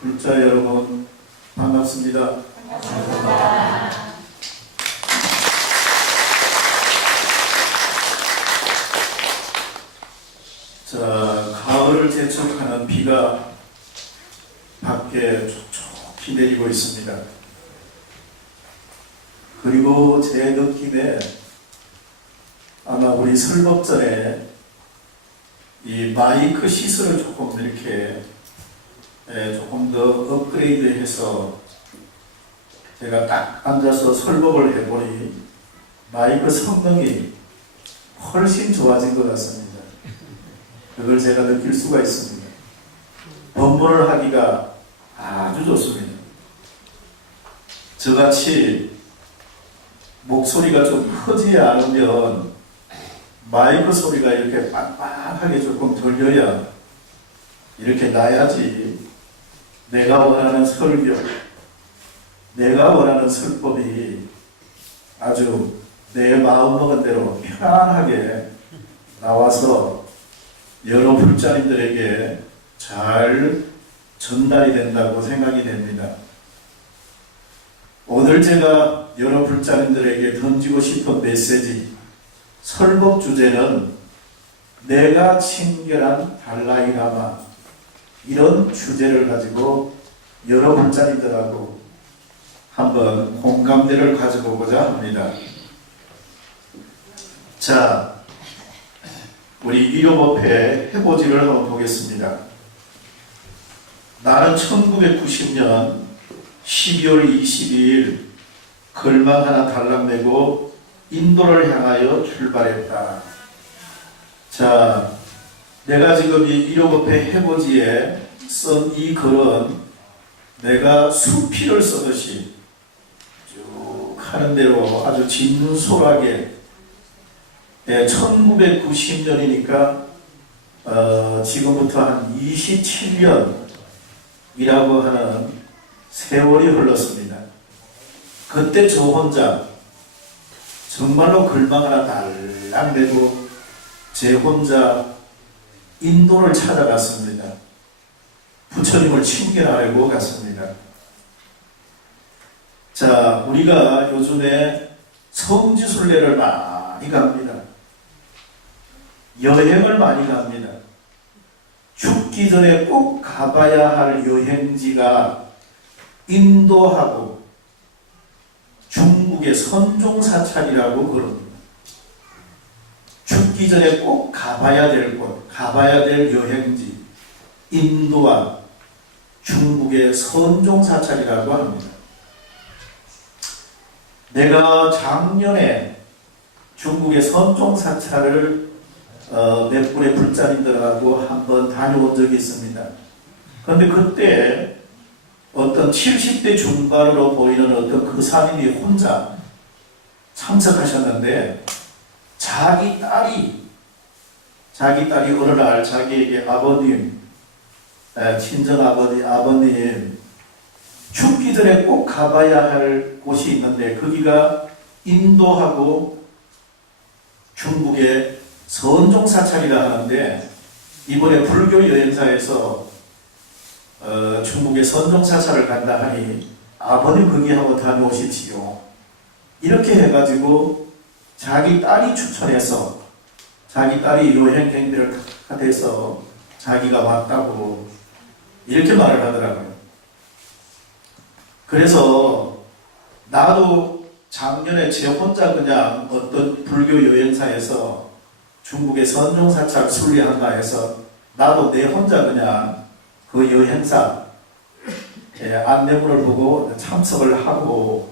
불자 여러분 반갑습니다. 반갑습니다. 자, 가을을 재촉하는 비가 밖에 촉촉히 내리고 있습니다. 그리고 제 느낌에 아마 우리 설법 전에 이 마이크 시설을 조금 이렇게 조금 더 업그레이드해서 제가 딱 앉아서 설법을 해보니 마이크 성능이 훨씬 좋아진 것 같습니다. 그걸 제가 느낄 수가 있습니다. 법문을 하기가 아주 좋습니다. 저같이 목소리가 좀 크지 않으면 마이크 소리가 이렇게 빡빡하게 조금 들려야 이렇게 나야지 내가 원하는 설교, 내가 원하는 설법이 아주 내 마음먹은 대로 편안하게 나와서 여러 불자님들에게 잘 전달이 된다고 생각이 됩니다. 오늘 제가 여러 불자님들에게 던지고 싶은 메시지, 설법 주제는 내가 친결한 달라이라마, 이런 주제를 가지고 여러 불자님들하고 한번 공감대를 가져보고자 합니다. 자, 우리 일요법회 해보지를 한번 보겠습니다. 나는 1990년 12월 22일 글망 하나 달랑 메고 인도를 향하여 출발했다. 자, 내가 지금 이 일요법회 해보지에 쓴 이 글은 내가 수필을 쓰듯이 쭉 하는 대로 아주 진솔하게 1990년이니까 지금부터 한 27년이라고 하는 세월이 흘렀습니다. 그때 저 혼자 정말로 글망 하나 달랑 내고 제 혼자 인도를 찾아갔습니다. 부처님을 친견하려고 갔습니다. 자, 우리가 요즘에 성지순례를 많이 갑니다. 여행을 많이 갑니다. 죽기 전에 꼭 가봐야 할 여행지가 인도하고 중국의 선종사찰이라고 그럽니다. 죽기 전에 꼭 가봐야 될 곳, 가봐야 될 여행지, 인도와 중국의 선종사찰이라고 합니다. 내가 작년에 중국의 선종사찰을 몇 분의 불자님들하고 한번 다녀온 적이 있습니다. 그런데 그때 어떤 70대 중반으로 보이는 어떤 그 사님이 혼자 참석하셨는데 자기 딸이 어느 날 자기에게 아버님, 아버님 죽기 전에 꼭 가봐야 할 곳이 있는데 거기가 인도하고 중국의 선종사찰이라 하는데 이번에 불교 여행사에서 중국의 선종사찰을 간다 하니 아버님 거기 한번 다녀오십시오. 이렇게 해가지고 자기 딸이 추천해서 자기 딸이 여행 경비를 다 돼서 자기가 왔다고 이렇게 말을 하더라고요. 그래서 나도 작년에 제 혼자 그냥 어떤 불교 여행사에서 중국의 선종사찰 순례한다 해서 나도 내 혼자 그냥 그 여행사 안내문을 보고 참석을 하고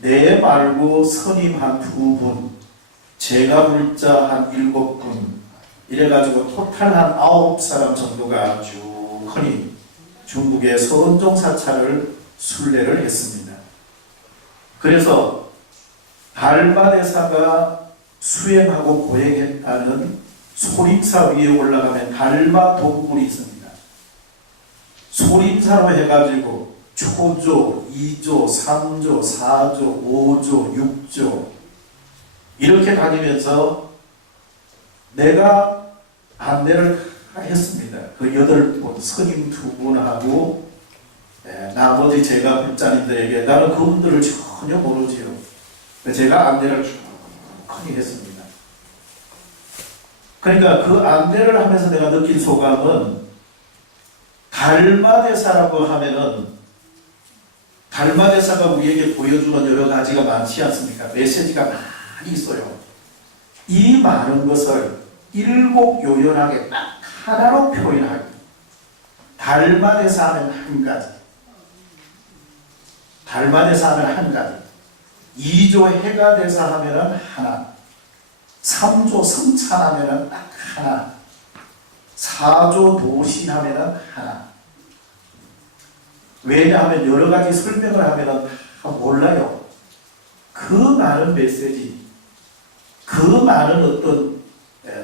내 말고 선임 한 2분, 제가 불자 한 7분, 이래가지고 토탈 한 9사람 정도가 쭉 흔히 중국의 선종사찰을 순례를 했습니다. 그래서 달마대사가 수행하고 고행했다는 소림사 위에 올라가면 달마 동굴이 있습니다. 소림사로 해가지고 초조, 2조, 3조, 4조, 5조, 6조 이렇게 다니면서 내가 안내를 했습니다. 그 8분, 스님 2분하고 나머지 제가 불자님들에게 나는 그분들을 전혀 모르지요. 제가 안내를 충분히 했습니다. 그러니까 그 안내를 하면서 내가 느낀 소감은 달마대사라고 하면은 달마대사가 우리에게 보여주는 여러 가지가 많지 않습니까? 메시지가 많이 있어요. 이 많은 것을 일곱 요연하게 딱 하나로 표현하기. 달마대사 하면 한 가지. 달마대사 하면 한 가지. 2조 해가 대사 하면 하나. 3조 성찬하면 딱 하나. 4조 도신 하면 하나. 왜냐하면 여러 가지 설명을 하면 몰라요. 그 많은 메시지, 그 많은 어떤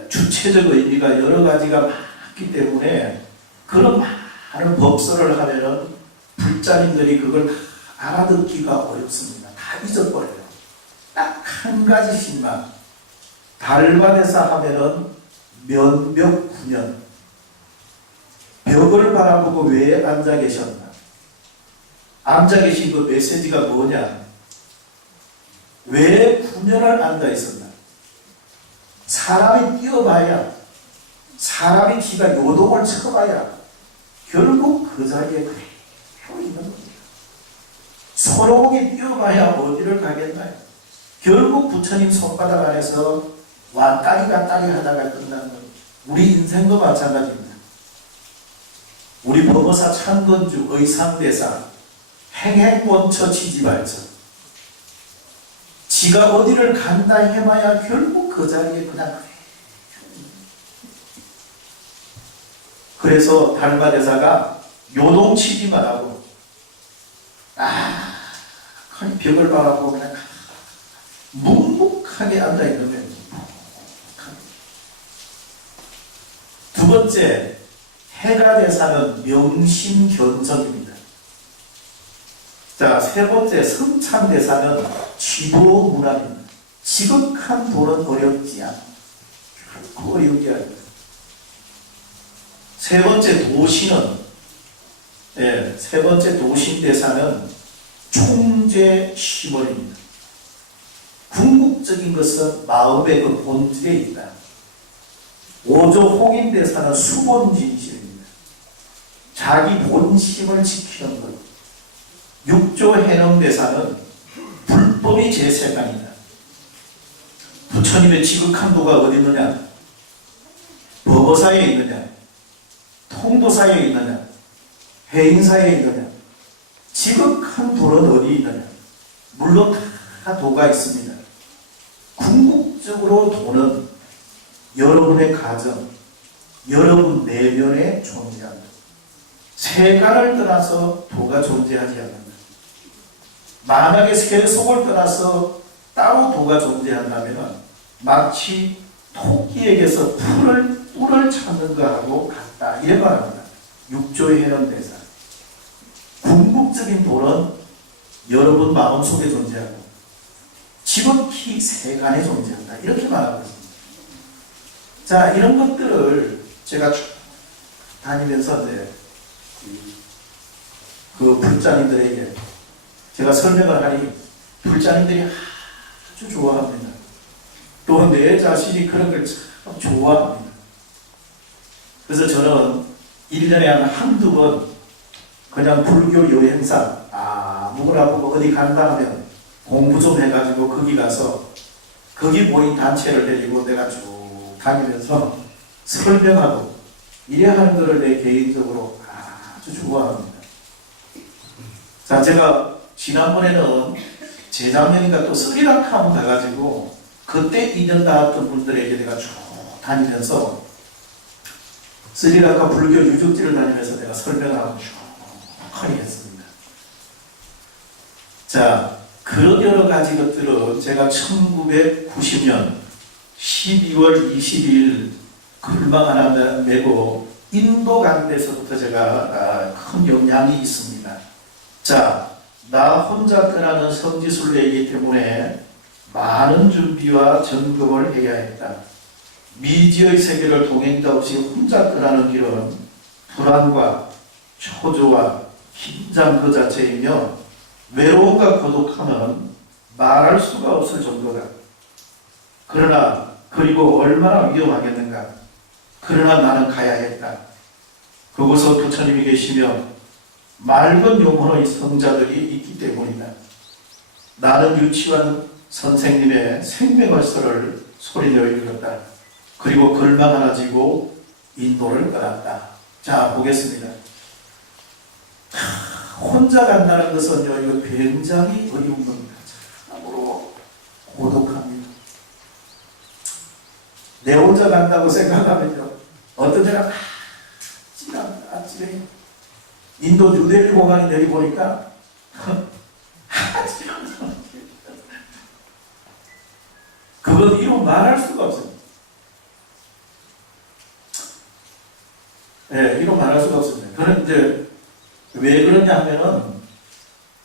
주체적 의미가 여러 가지가 많기 때문에 그런 많은 법설을 하면은 불자님들이 그걸 다 알아듣기가 어렵습니다. 다 잊어버려요. 딱 한 가지씩만. 달마대사 하면은 면벽 구년. 벽을 바라보고 왜 앉아 계셨나? 앉아 계신 그 메시지가 뭐냐? 왜 9년을 앉아 있었나? 사람이 뛰어봐야, 사람이 기가 요동을 쳐봐야 결국 그 자리에 그대로 있는 겁니다. 손오공이 뛰어봐야 어디를 가겠나요? 결국 부처님 손바닥 안에서 왔다리 하다가 끝나는 겁니다. 우리 인생도 마찬가지입니다. 우리 법어사 창건주, 의상대사, 행행원처 지지발처. 지가 어디를 간다 해봐야 결국 그 자리에 그냥 그래서 달마대사가 요동치기만 하고 큰 벽을 바라보고 그냥 묵묵하게 앉아있는 거예요. 두 번째, 해가 대사는 명심견성입니다. 자, 세 번째, 성찬대사는 지도문화입니다. 지극한 도는 어렵지 않아. 결코 어렵지 않습니다. 세 번째 도시는, 세 번째 도신대사는 총죄시벌입니다. 궁극적인 것은 마음의 그 본질에 있다. 5조 홍인대사는 수본진실입니다. 자기 본심을 지키는 것. 6조 해능대사는 불법이 제세간이다. 부처님의 지극한 도가 어디 있느냐? 법어사에 있느냐? 통도사에 있느냐? 해인사에 있느냐? 지극한 도는 어디 있느냐? 물론 다 도가 있습니다. 궁극적으로 도는 여러분의 가정, 여러분 내면에 존재한다. 세간을 떠나서 도가 존재하지 않는다. 만약에 세속을 떠나서 따로 도가 존재한다면 마치 토끼에게서 뿔을 찾는 것하고 같다. 이래 말합니다. 육조의 해넘대사. 궁극적인 도는 여러분 마음속에 존재하고 지극히 세간에 존재한다. 이렇게 말하고 있습니다. 자, 이런 것들을 제가 쭉 다니면서 그 불자님들에게 제가 설명을 하니 불자님들이 아주 좋아합니다. 또 내 자신이 그런 걸 참 좋아합니다. 그래서 저는 1년에 한두 번 그냥 불교 여행사 아무거나 보고 어디 간다 하면 공부 좀 해가지고 거기 가서 거기 모인 단체를 데리고 내가 쭉 다니면서 설명하고 이래 하는 것을 내 개인적으로 아주 좋아합니다. 자, 제가 지난번에는 재작년인가 또 스리랑카 가가지고 그때 인연 닿았던 분들에게 내가 쭉 다니면서 스리랑카 불교 유적지를 다니면서 내가 설명을 하고 쭉 하게 했습니다. 자, 그런 여러 가지 것들은 제가 1990년 12월 22일 글망 하나 메고 인도 간 데서부터 제가 큰 영향이 있습니다. 자, 나 혼자 떠나는 성지순례이기 때문에 많은 준비와 점검을 해야 했다. 미지의 세계를 동행자 없이 혼자 떠나는 길은 불안과 초조와 긴장 그 자체이며 외로움과 고독함은 말할 수가 없을 정도다. 그러나 그리고 얼마나 위험하겠는가. 그러나 나는 가야 했다. 그곳에 부처님이 계시며 맑은 영혼의 성자들이 있기 때문이다. 나는 유치원 선생님의 생명을서를 소리내어 읽었다. 그리고 글만 하나 지고 인도를 떠났다. 자, 보겠습니다. 혼자 간다는 것은요, 이거 굉장히 어려운 겁니다. 참으로 고독합니다. 내 혼자 간다고 생각하면요, 어떤 데가 아찔해. 인도 뉴델리 공항에 내려보니까 그건 이루 말할 수가 없어요. 네, 이루 말할 수가 없습니다. 그런 이제 왜 그러냐 하면은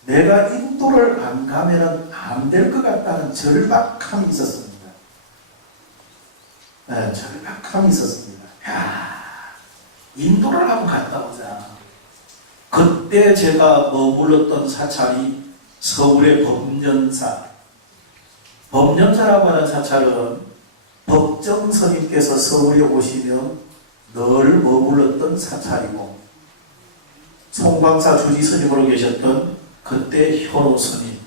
내가 인도를 안 가면은 안 될 것 같다는 절박함이 있었습니다. 네, 절박함이 있었습니다. 야, 인도를 한번 갔다 오자. 그때 제가 머물렀던 사찰이 서울의 법년사라고 하는 사찰은 법정 스님께서 서울에 오시면 늘 머물렀던 사찰이고, 송광사 주지 스님으로 계셨던 그때 현우 스님,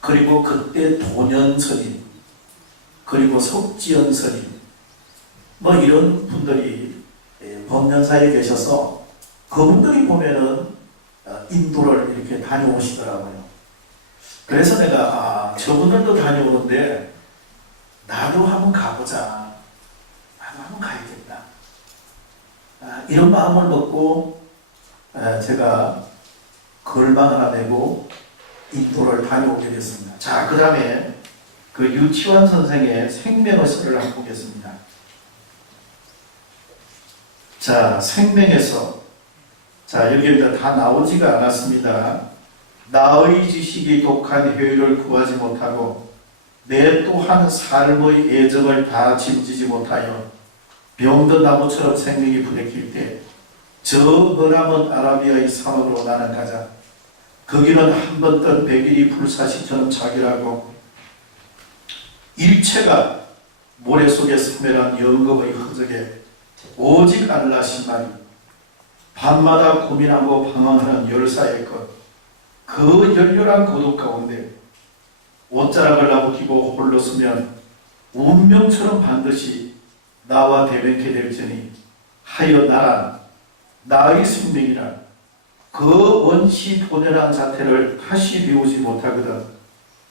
그리고 그때 도년 스님, 그리고 석지연 스님, 뭐 이런 분들이 법년사에 계셔서 그분들이 보면은 인도를 이렇게 다녀오시더라고요. 그래서 내가 저분들도 다녀오는데 나도 한번 가보자. 나도 한번 가야겠다. 이런 마음을 먹고 제가 글만 하나 내고 인도를 다녀오게 됐습니다. 자, 그 다음에 그 유치원 선생의 생명의 설을 한번 보겠습니다. 자, 생명에서, 자, 여기 다 나오지가 않았습니다. 나의 지식이 독한 효율을 구하지 못하고 내 또한 삶의 애정을 다 짐지지 못하여 병든 나무처럼 생명이 부대낄 때 저 머나먼 아라비아의 사막으로 나는 가자. 거기는 한 번 뜬 백일이 불사시처럼 자결하고 일체가 모래 속에 스며난 영겁의 흔적에 오직 알라시마리 밤마다 고민하고 방황하는 열사의 것, 그 열렬한 고독 가운데 옷자락을 나부키고 홀로 서면 운명처럼 반드시 나와 대면케 될지니 하여 나의 생명이라 그 원시 도련한 자태를 다시 배우지 못하거든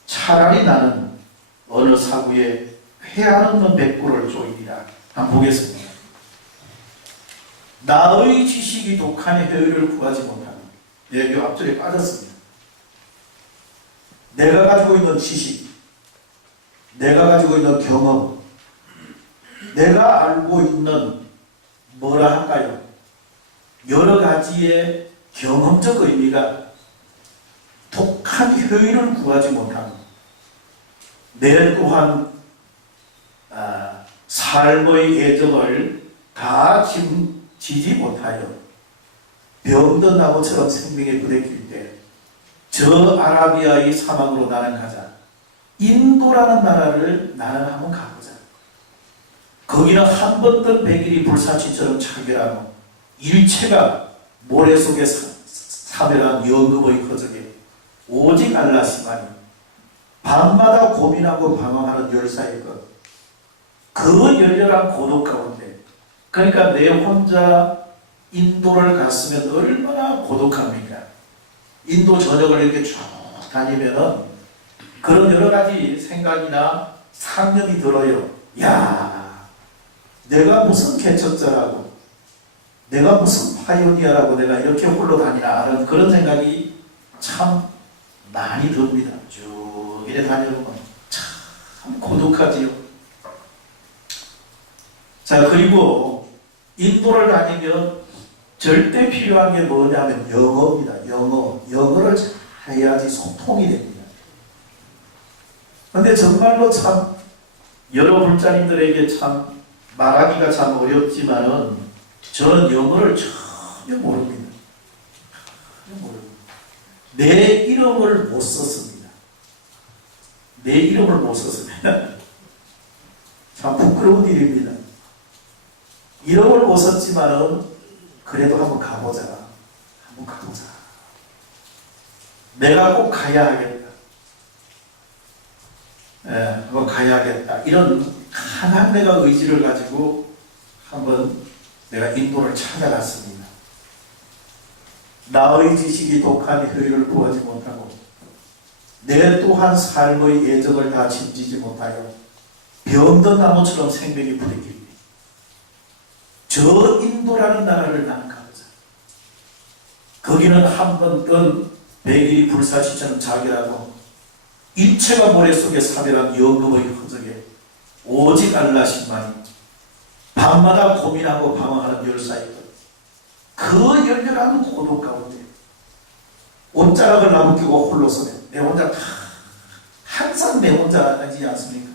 차라리 나는 어느 사구에 회한 없는 백구를 쪼이리라. 한번 보겠습니다. 나의 지식이 독한 효율을 구하지 못하는, 내 앞줄에 빠졌습니다. 내가 가지고 있는 지식, 내가 가지고 있는 경험, 내가 알고 있는 뭐라 할까요? 여러 가지의 경험적 의미가 독한 효율을 구하지 못하는, 내 또한 삶의 애정을 다 지지 못하여 병든 나무처럼 생명에 부대낄 때 저 아라비아의 사막으로 나는 가자. 인도라는 나라를 나는 한번 가보자. 거기는 한 번 뜬 백일이 불사치처럼 차결하고 일체가 모래 속에 사멸한 영겁의 허적에 오직 알라시마니 밤마다 고민하고 방황하는 열사의 것, 그 열렬한 고독 가운데, 그러니까 내 혼자 인도를 갔으면 얼마나 고독합니까? 인도 전역을 이렇게 쭉 다니면은 그런 여러 가지 생각이나 상념이 들어요. 야, 내가 무슨 개척자라고, 내가 무슨 파이오니아라고 내가 이렇게 홀로 다니나 하는 그런 생각이 참 많이 듭니다. 쭉 이래 다니는 건 참 고독하지요. 자, 그리고 인도를 다니면 절대 필요한 게 뭐냐면 영어입니다. 영어를 잘 해야지 소통이 됩니다. 근데 정말로 참 여러 불자님들에게 참 말하기가 참 어렵지만은 저는 영어를 전혀 모릅니다. 내 이름을 못 썼습니다. 내 이름을 못 썼습니다. 참 부끄러운 일입니다. 이름을 못 썼지만은 그래도 한번 가보자. 한번 가보자. 내가 꼭 가야 하겠다. 한번 가야겠다. 이런 강한 내가 의지를 가지고 한번 내가 인도를 찾아갔습니다. 나의 지식이 독한 효율을 구하지 못하고 내 또한 삶의 예정을 다 짐지지 못하여 병든 나무처럼 생명이 부딪히니 저 인도라는 나라를 나는 가보자. 거기는 한 번 뜬 백일이 불사시처럼 자기라고 일체가 모래 속에 사별한 영금의 흔적에 오직 알라신만이 밤마다 고민하고 방황하는 열사이던 그 열렬한 고독 가운데 옷자락을 나부끼고 홀로 서네. 내 혼자 항상 내 혼자 하지 않습니까?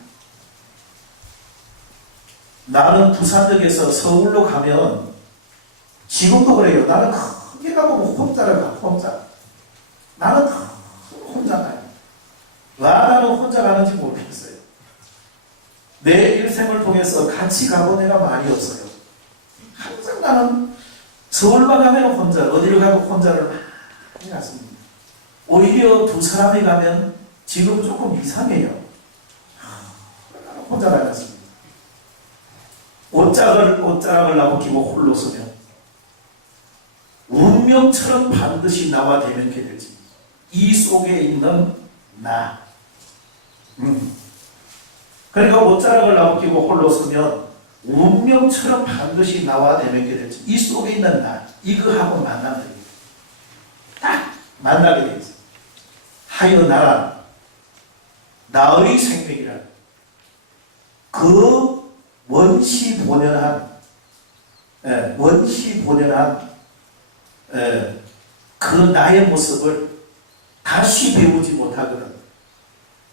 나는 부산역에서 서울로 가면 지금도 그래요. 나는 크게 가보면 혼자를 가. 혼자. 나는 혼자 가요. 왜 나는 혼자 가는지 모르겠어요. 내 일생을 통해서 같이 가본 애가 많이 없어요. 항상 나는 서울만 가면 혼자, 어디를 가도 혼자를 많이 갔습니다. 오히려 두 사람이 가면 지금 조금 이상해요. 나는 혼자 다녔습니다. 옷자락을 나부끼고 홀로 서면 운명처럼 반드시 나와 대면케 될지 이 속에 있는 나. 그러니까 옷자락을 나부끼고 홀로 서면 운명처럼 반드시 나와 대면케 될지 이 속에 있는 나. 이거하고 만나면 됩니다. 딱 만나게 돼 있어요. 하여 나라 나의 생명이라 그 원시본연한 그 나의 모습을 다시 배우지 못하거든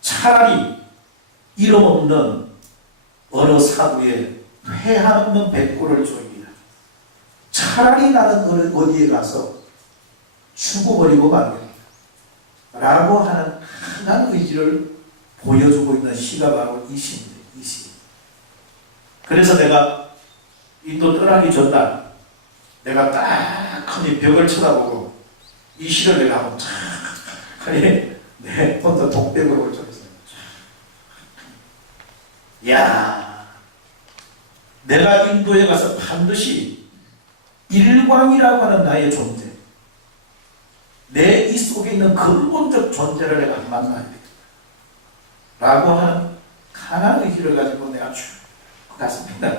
차라리 이름 없는 어느 사부에 회하없는 백골을 조입니다. 차라리 나는 어디에 가서 죽어버리고 말겠다 라고 하는 강한 의지를 보여주고 있는 시가 바로 이 시입니다. 이 시. 그래서 내가 인도 떠나기 전날 내가 딱 하니 벽을 쳐다보고 이 시를 내가 한번 쫙 하니 내 혼자 독백으로 올려줬어요. 야, 내가 인도에 가서 반드시 일광이라고 하는 나의 존재, 내 이 속에 있는 근본적 존재를 내가 만나야 돼. 라고 하는 강한 의지를 가지고 내가 쭉 갔습니다.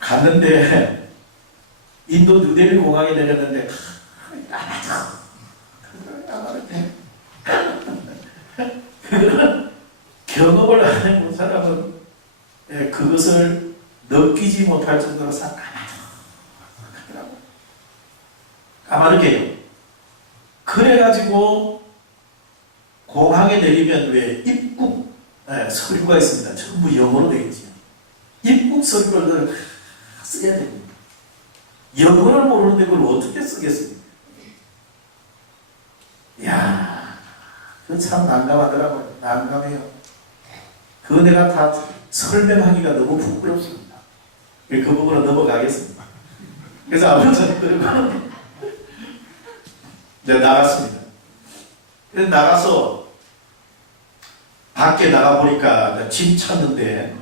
갔는데 인도 뉴델리 공항에 내렸는데 그거는 경험을 하는 사람은 그것을 느끼지 못할 정도로 까마득해요. 그래가지고 공항에 내리면 왜 입국 서류가 있습니다. 전부 영어로 되어 있죠. 입국 서류를 써야 됩니다. 영어를 모르는데 그걸 어떻게 쓰겠습니까? 이야, 그거 참 난감하더라고요. 난감해요. 그거 내가 다 설명하기가 너무 부끄럽습니다. 그 부분은 넘어가겠습니다. 그래서 아무튼 그리고 이제 나갔습니다. 그래서 나가서 밖에 나가보니까 짐 찾는데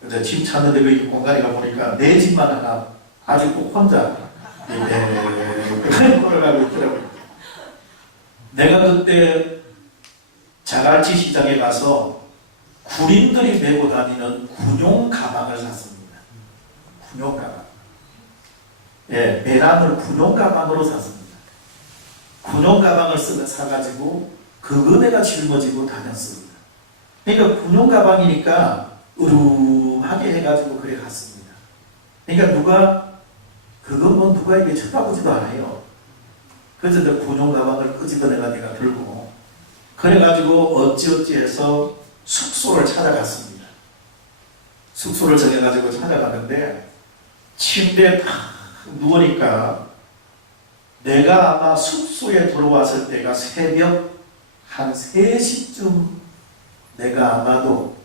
그 공간에 가보니까 내 집만 하나 아직도 혼자 걸어가고 있더라고요. 내가 그때 자갈치 시장에 가서 군인들이 메고 다니는 군용 가방을 샀습니다. 군용 가방. 배낭을 군용 가방으로 샀습니다. 군용 가방을 사가지고 그거 내가 짊어지고 다녔습니다. 그러니까 군용 가방이니까 으름하게 해가지고 그래 갔습니다. 그러니까 누가 이게 쳐다보지도 않아요. 그래서 내 군용 가방을 끄집어내가 내가 들고 그래가지고 어찌어찌 해서 숙소를 찾아갔습니다. 숙소를 정해가지고 찾아갔는데 침대에 탁 누우니까 내가 아마 숙소에 들어왔을 때가 새벽 한 3시쯤 내가 아마도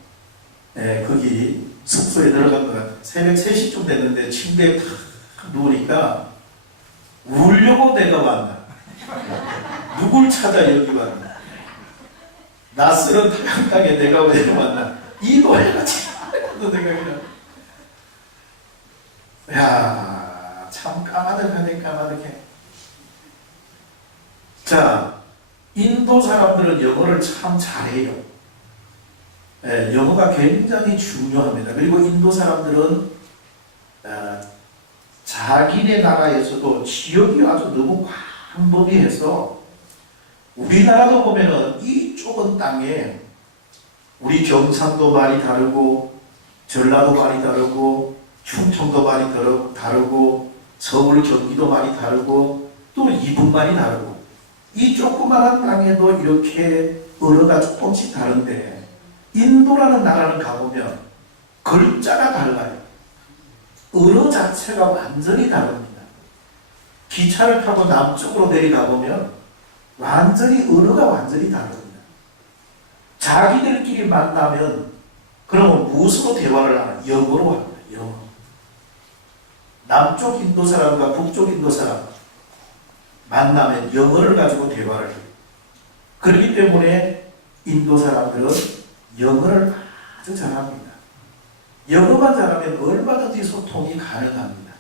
거기 숙소에 들어간 것 같아요. 새벽 3시쯤 됐는데 침대에 탁 누우니까 울려고 내가 왔나? 누굴 찾아 여기 왔나? 낯설은 타향 땅에 내가 왜 왔나? 이 노래가 참 내가 그냥 야, 참 까마득하네 까마득해. 자, 인도 사람들은 영어를 참 잘해요. 영어가 굉장히 중요합니다. 그리고 인도 사람들은 자기네 나라에서도 지역이 아주 너무 광범위해서 우리나라도 보면은 이 좁은 땅에 우리 경상도 말이 다르고 전라도 말이 다르고 충청도 말이 다르고 서울 경기도 말이 다르고 또 이북 말이 다르고 이 조그마한 땅에도 이렇게 언어가 조금씩 다른데 인도라는 나라는 가보면 글자가 달라요. 언어 자체가 완전히 다릅니다. 기차를 타고 남쪽으로 내려가 보면 완전히 언어가 완전히 다릅니다. 자기들끼리 만나면 그러면 무엇으로 대화를 하나? 영어로 합니다. 영어. 남쪽 인도 사람과 북쪽 인도 사람 만나면 영어를 가지고 대화를 해요. 그렇기 때문에 인도 사람들은 영어를 아주 잘합니다. 영어만 잘하면 얼마든지 소통이 가능합니다.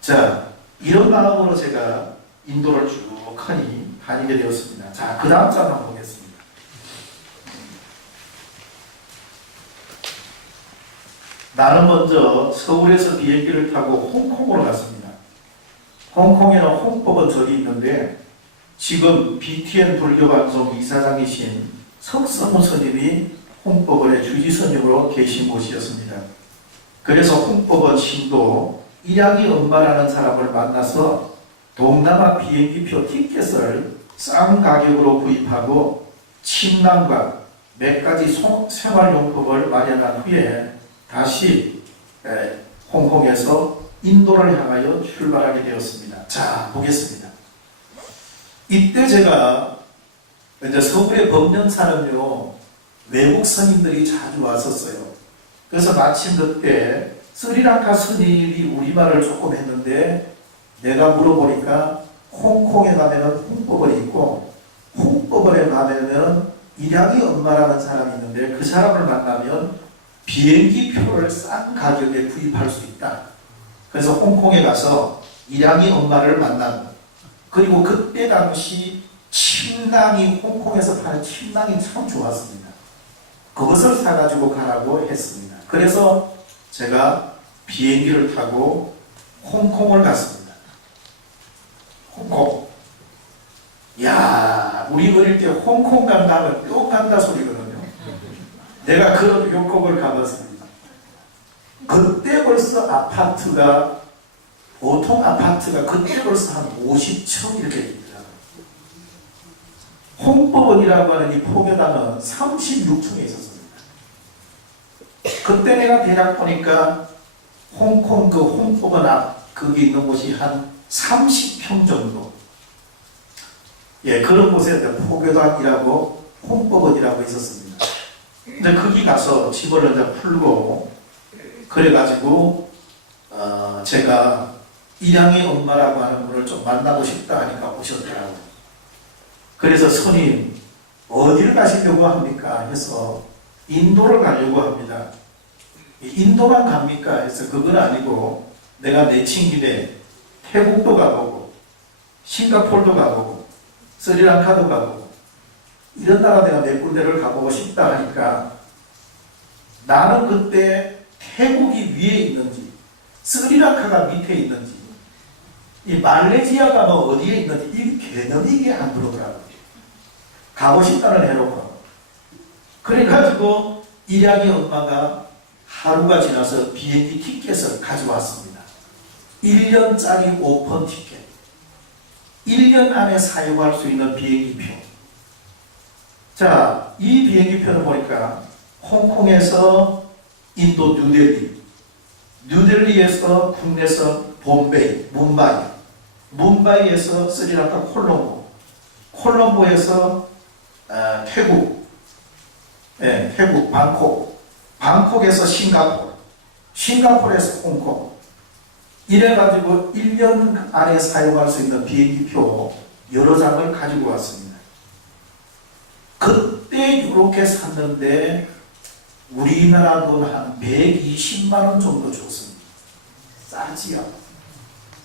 자, 이런 마음으로 제가 인도를 쭉 하니 다니게 되었습니다. 자, 그 다음 장 한번 보겠습니다. 나는 먼저 서울에서 비행기를 타고 홍콩으로 갔습니다. 홍콩에는 홍법원 절이 있는데 지금 BTN 불교방송 이사장이신 석성우 스님이 홍법원의 주지스님으로 계신 곳이었습니다. 그래서 홍법원 신도 일양이 엄마라는 사람을 만나서 동남아 비행기표 티켓을 싼 가격으로 구입하고 침낭과 몇 가지 생활용품을 마련한 후에 다시 홍콩에서 인도를 향하여 출발하게 되었습니다. 자, 보겠습니다. 이때 제가 이제 서울의 법련사는요 외국 스님들이 자주 왔었어요. 그래서 마침 그때 스리랑카 스님이 우리말을 조금 했는데 내가 물어보니까 홍콩에 가면은 홍법원이 있고 홍법원에 가면은 일양이 엄마라는 사람이 있는데 그 사람을 만나면 비행기 표를 싼 가격에 구입할 수 있다. 그래서 홍콩에 가서 일양이 엄마를 만나고 그리고 그때 당시 침낭이 홍콩에서 파는 침낭이 참 좋았습니다. 그것을 사가지고 가라고 했습니다. 그래서 제가 비행기를 타고 홍콩을 갔습니다. 홍콩. 야, 우리 어릴 때 홍콩 간다 하면 뿅 간다 소리거든요. 내가 그런 용콩을 가봤습니다. 그때 벌써 아파트가 보통 아파트가 그때 벌써 한 50층 이렇게 있더라고요. 홍법원이라고 하는 이 포교당은 36층에 있었습니다. 그때 내가 대략 보니까 홍콩 그 홍법원 앞 거기 있는 곳이 한 30평 정도. 예, 그런 곳에 포교당이라고 홍법원이라고 있었습니다. 이제 거기 가서 집을 이제 풀고 그래가지고 제가 일양의 엄마라고 하는 분을 좀 만나고 싶다 하니까 오셨더라고요. 그래서 스님 어디를 가시려고 합니까? 해서 인도를 가려고 합니다. 인도만 갑니까? 해서 그건 아니고 내가 내친 김에 태국도 가보고 싱가포르도 가보고 스리랑카도 가보고 이런 나라 내가 몇 군데를 가보고 싶다 하니까 나는 그때 태국이 위에 있는지 스리랑카가 밑에 있는지 이 말레이시아가 뭐 어디에 있는지 이 개념이 이게 안 들어오더라고요. 가고 싶다는 해놓고 그래가지고 일양이 엄마가 하루가 지나서 비행기 티켓을 가져왔습니다. 1년짜리 오픈 티켓 1년 안에 사용할 수 있는 비행기표. 자, 이 비행기표는 보니까 홍콩에서 인도 뉴델리, 뉴델리에서 국내선 봄베이, 뭄바이, 뭄바이에서 스리랑카 콜롬보, 콜롬보에서 태국, 태국 방콕, 방콕에서 싱가포르, 싱가포르에서 홍콩, 이래가지고 1년 안에 사용할 수 있는 비행기표 여러 장을 가지고 왔습니다. 그때 이렇게 샀는데 우리나라 돈 한 120만 원 정도 줬습니다. 싸지요.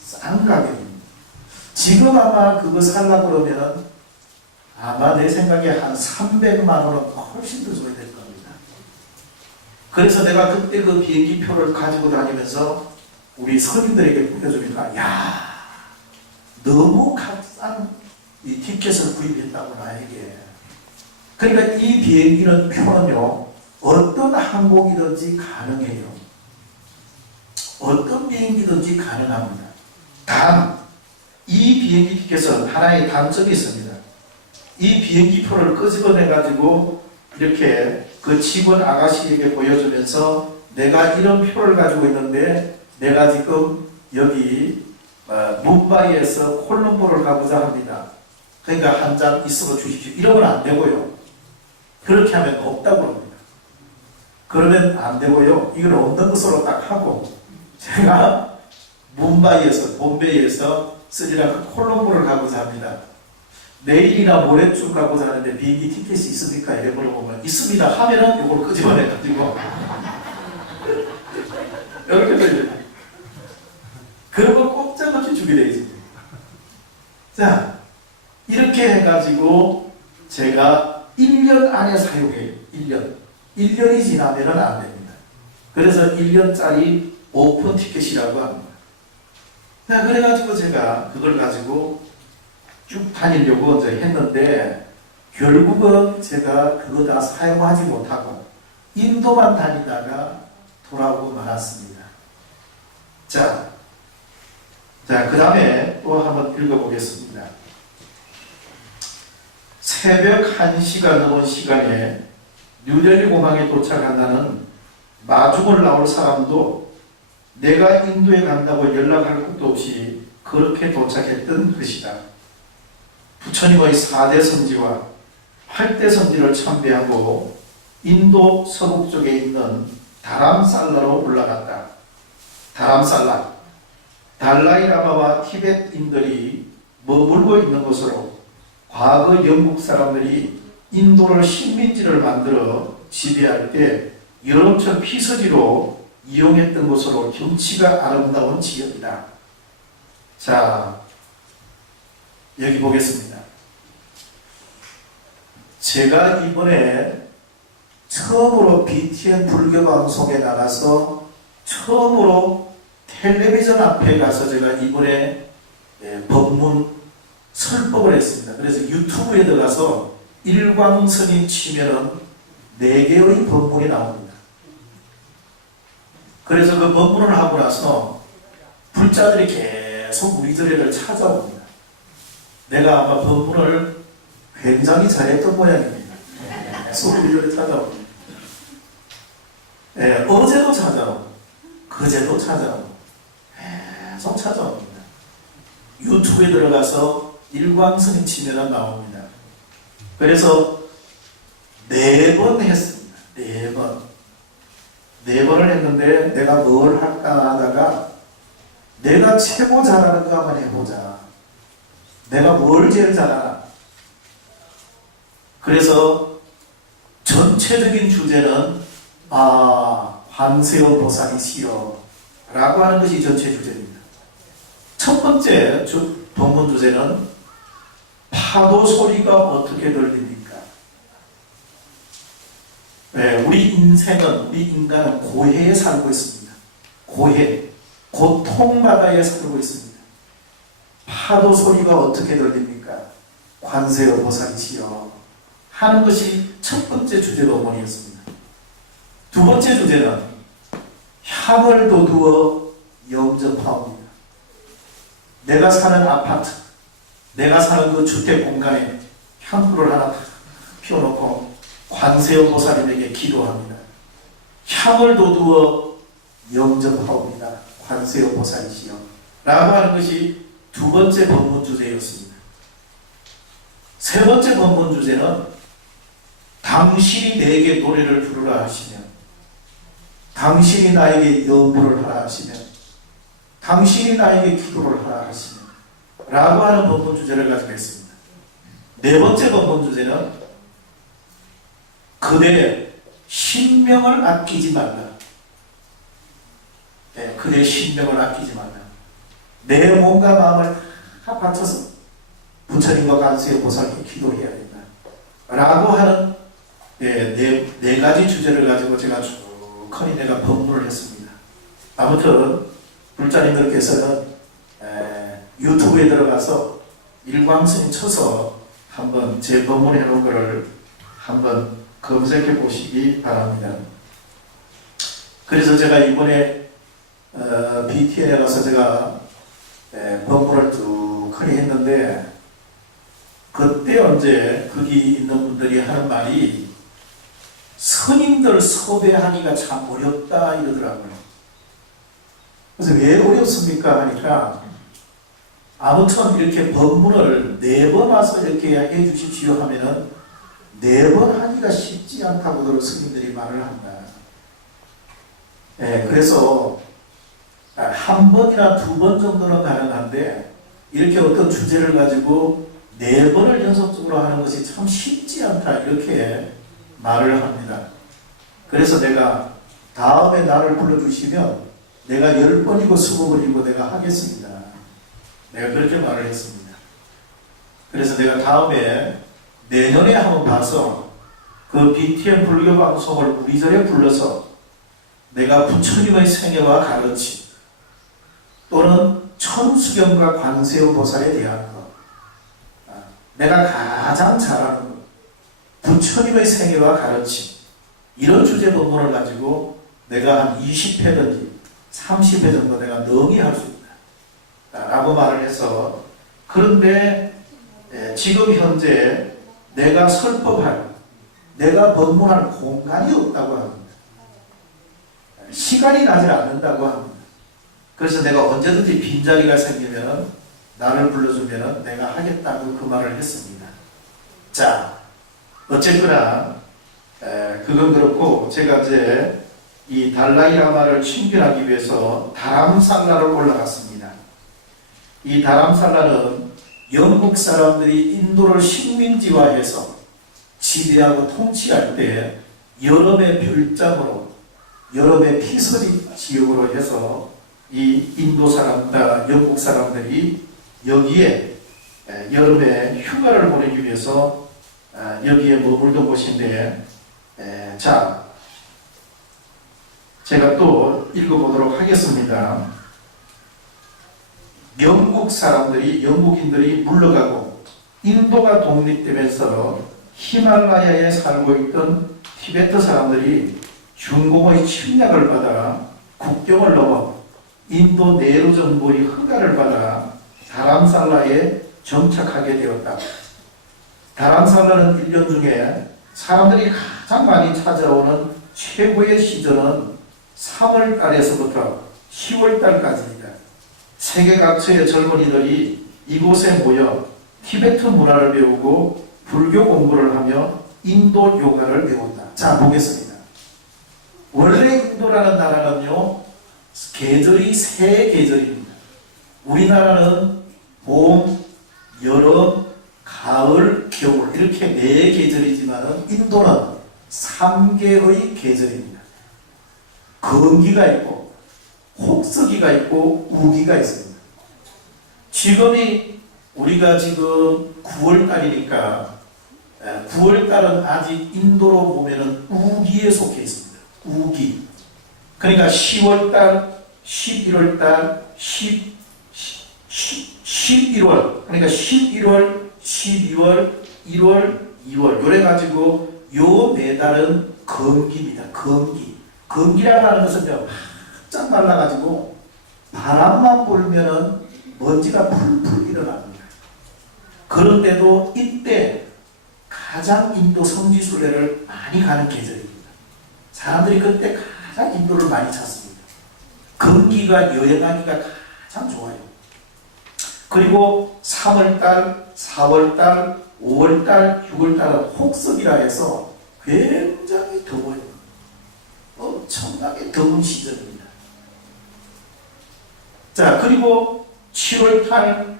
싼 가격입니다. 지금 아마 그거 살라 그러면 아마 내 생각에 한 300만 원은 훨씬 더 줘야 될 겁니다. 그래서 내가 그때 그 비행기 표를 가지고 다니면서 우리 서민들에게 보여주니까 야, 너무 값싼 이 티켓을 구입했다고 나에게. 그러니까 이 비행기는 표는요, 어떤 항공이든지 가능해요. 어떤 비행기든지 가능합니다. 단 이 비행기 티켓은 하나의 단점이 있습니다. 이 비행기 표를 끄집어내 가지고 이렇게 그 직원 아가씨에게 보여주면서 내가 이런 표를 가지고 있는데 내가 지금 여기 뭄바이에서 콜롬보를 가고자 합니다. 그러니까 한 장 있어 주십시오. 이러면 안 되고요. 그렇게 하면 없다고 합니다. 그러면 안 되고요. 이걸 없는 것으로 딱 하고 제가 뭄바이에서 봄베이에서 스리랑카 콜롬보를 가고자 합니다. 내일이나 모레쯤 가고자 하는데 비행기 티켓이 있습니까? 이래 물어보면 있습니다 하면은 이걸 끄집어내가지고 이렇게 되죠. 그런 거 꼼짝없이 주게 되지. 자, 이렇게 해가지고 제가 1년 안에 사용해요. 1년이 지나면은 안 됩니다. 그래서 1년짜리 오픈 티켓이라고 합니다. 자, 그래가지고 제가 그걸 가지고 쭉 다니려고 이제 했는데 결국은 제가 그거 다 사용하지 못하고 인도만 다니다가 돌아오고 말았습니다. 자, 그 다음에 또 한번 읽어보겠습니다. 새벽 1시가 넘은 시간에 뉴델리 공항에 도착한다는 마중을 나올 사람도 내가 인도에 간다고 연락할 것도 없이 그렇게 도착했던 것이다. 부처님의 4대 성지와 8대 성지를 참배하고 인도 서북쪽에 있는 다람살라로 올라갔다. 다람살라, 달라이라마와 티벳인들이 머물고 있는 곳으로 과거 영국 사람들이 인도를 식민지를 만들어 지배할 때 여름철 피서지로 이용했던 곳으로 경치가 아름다운 지역이다. 자, 여기 보겠습니다. 제가 이번에 처음으로 BTN 불교 방송에 나가서 처음으로 텔레비전 앞에 가서 제가 이번에 법문 설법을 했습니다. 그래서 유튜브에 들어가서 일광스님 치면은 4개의 법문이 나옵니다. 그래서 그 법문을 하고 나서 불자들이 계속 우리 절에를 찾아옵니다. 내가 아마 법문을 굉장히 잘했던 모양입니다. 계속 우리 절에 찾아옵니다. 어제도 찾아오고 그제도 찾아오고 계속 찾아옵니다. 유튜브에 들어가서 일광스님 치면 나옵니다. 그래서 4번 했습니다. 4번. 4번을 했는데 내가 뭘 할까 하다가 내가 최고 잘하는 거 한번 해보자. 내가 뭘 제일 잘하나. 그래서 전체적인 주제는 관세음 보살이시여 라고 하는 것이 전체 주제입니다. 첫 번째 본문 주제는 파도 소리가 어떻게 들립니까? 우리 인생은, 우리 인간은 고해에 살고 있습니다. 고해, 고통바다에 살고 있습니다. 파도 소리가 어떻게 들립니까? 관세음 보살이시여 하는 것이 첫 번째 주제 본문이었습니다. 두 번째 주제는 향을 돋우어 영접하옵니다. 내가 사는 아파트, 내가 사는 그 주택 공간에 향불을 하나 피워놓고 관세음 보살님에게 기도합니다. 향을 돋우어 영접하옵니다. 관세음 보살이시여 라고 하는 것이 두 번째 본문 주제였습니다. 세 번째 본문 주제는 당신이 내게 노래를 부르라 하시며 당신이 나에게 연부를 하라 하시며 당신이 나에게 기도를 하라 하시며 라고 하는 본문 주제를 가지고 있습니다. 네 번째 본문 주제는 그대의 신명을 아끼지 말라. 네, 그대의 신명을 아끼지 말라. 내 몸과 마음을 다 바쳐서 부처님과 관세음 보살께 기도해야 된다. 라고 하는 네 가지 주제를 가지고 제가 쭉하니 내가 법문을 했습니다. 아무튼 불자님들께서는 유튜브에 들어가서 일광스님 쳐서 한번 제 법문해 놓은 거를 한번 검색해 보시기 바랍니다. 그래서 제가 이번에 BTN에 가서 제가 법문을 쭉 했는데 그때 언제 거기 있는 분들이 하는 말이 스님들 섭외하기가 참 어렵다 이러더라고요. 그래서 왜 어렵습니까 하니까 아무튼 이렇게 법문을 4번 와서 이렇게 해 주십시오 하면은 4번 하기가 쉽지 않다고들 스님들이 말을 한다. 그래서 한 번이나 2번 정도는 가능한데 이렇게 어떤 주제를 가지고 4번을 연속적으로 하는 것이 참 쉽지 않다 이렇게 말을 합니다. 그래서 내가 다음에 나를 불러주시면 내가 10번이고 20번이고 내가 하겠습니다. 내가 그렇게 말을 했습니다. 그래서 내가 다음에 내년에 한번 봐서 그 BTN 불교 방송을 우리 절에 불러서 내가 부처님의 생애와 가르침 또는 천수경과 관세음 보살에 대한 것 내가 가장 잘하는 것 부처님의 생애와 가르침 이런 주제 본문을 가지고 내가 한 20회든지 30회 정도 내가 능히 할 수 있다 라고 말을 해서 그런데 지금 현재 내가 설법할 내가 법문할 공간이 없다고 합니다. 시간이 나질 않는다고 합니다. 그래서 내가 언제든지 빈자리가 생기면 나를 불러주면 내가 하겠다고 그 말을 했습니다. 자, 어쨌거나 그건 그렇고 제가 이제 이 달라이라마를 친견하기 위해서 다람살라를 올라갔습니다. 이 다람살라는 영국 사람들이 인도를 식민지화해서 지배하고 통치할 때 여름의 별장으로 여름의 피서지 지역으로 해서 이 인도 사람들, 영국 사람들이 여기에 여름에 휴가를 보내기 위해서 여기에 머물던 곳인데 자 제가 또 읽어보도록 하겠습니다. 영국인들이 물러가고 인도가 독립되면서 히말라야에 살고 있던 티베트 사람들이 중공의 침략을 받아 국경을 넘어 인도 네루 정부의 허가를 받아 다람살라에 정착하게 되었다. 다람살라는 1년 중에 사람들이 가장 많이 찾아오는 최고의 시즌은 3월 달에서부터 10월 달까지입니다. 세계 각처의 젊은이들이 이곳에 모여 티베트 문화를 배우고 불교 공부를 하며 인도 요가를 배운다. 자, 보겠습니다. 원래 인도라는 나라는요, 계절이 3계절입니다. 우리나라는 봄, 여름, 가을, 겨울 이렇게 4계절이지만 인도는 3개의 계절입니다. 건기가 있고 혹서기가 있고 우기가 있습니다. 지금이 우리가 지금 9월달이니까 9월달은 아직 인도로 보면은 우기에 속해 있습니다. 우기. 그러니까 10월달, 11월달, 11월, 그러니까 11월, 12월, 1월, 2월 요래 가지고 요 4달은 건기입니다. 건기. 건기라고 하는 것은 바짝 말라가지고 바람만 불면은 먼지가 풀풀 일어납니다. 그런데도 이때 가장 인도 성지순례를 많이 가는 계절입니다. 사람들이 그때 가장 인도를 많이 찾습니다. 건기가 여행하기가 가장 좋아요. 그리고 3월달, 4월달, 5월달, 6월달은 혹석이라 해서 굉장히 더워요. 엄청나게 더운 시즌입니다. 자, 그리고 7월달,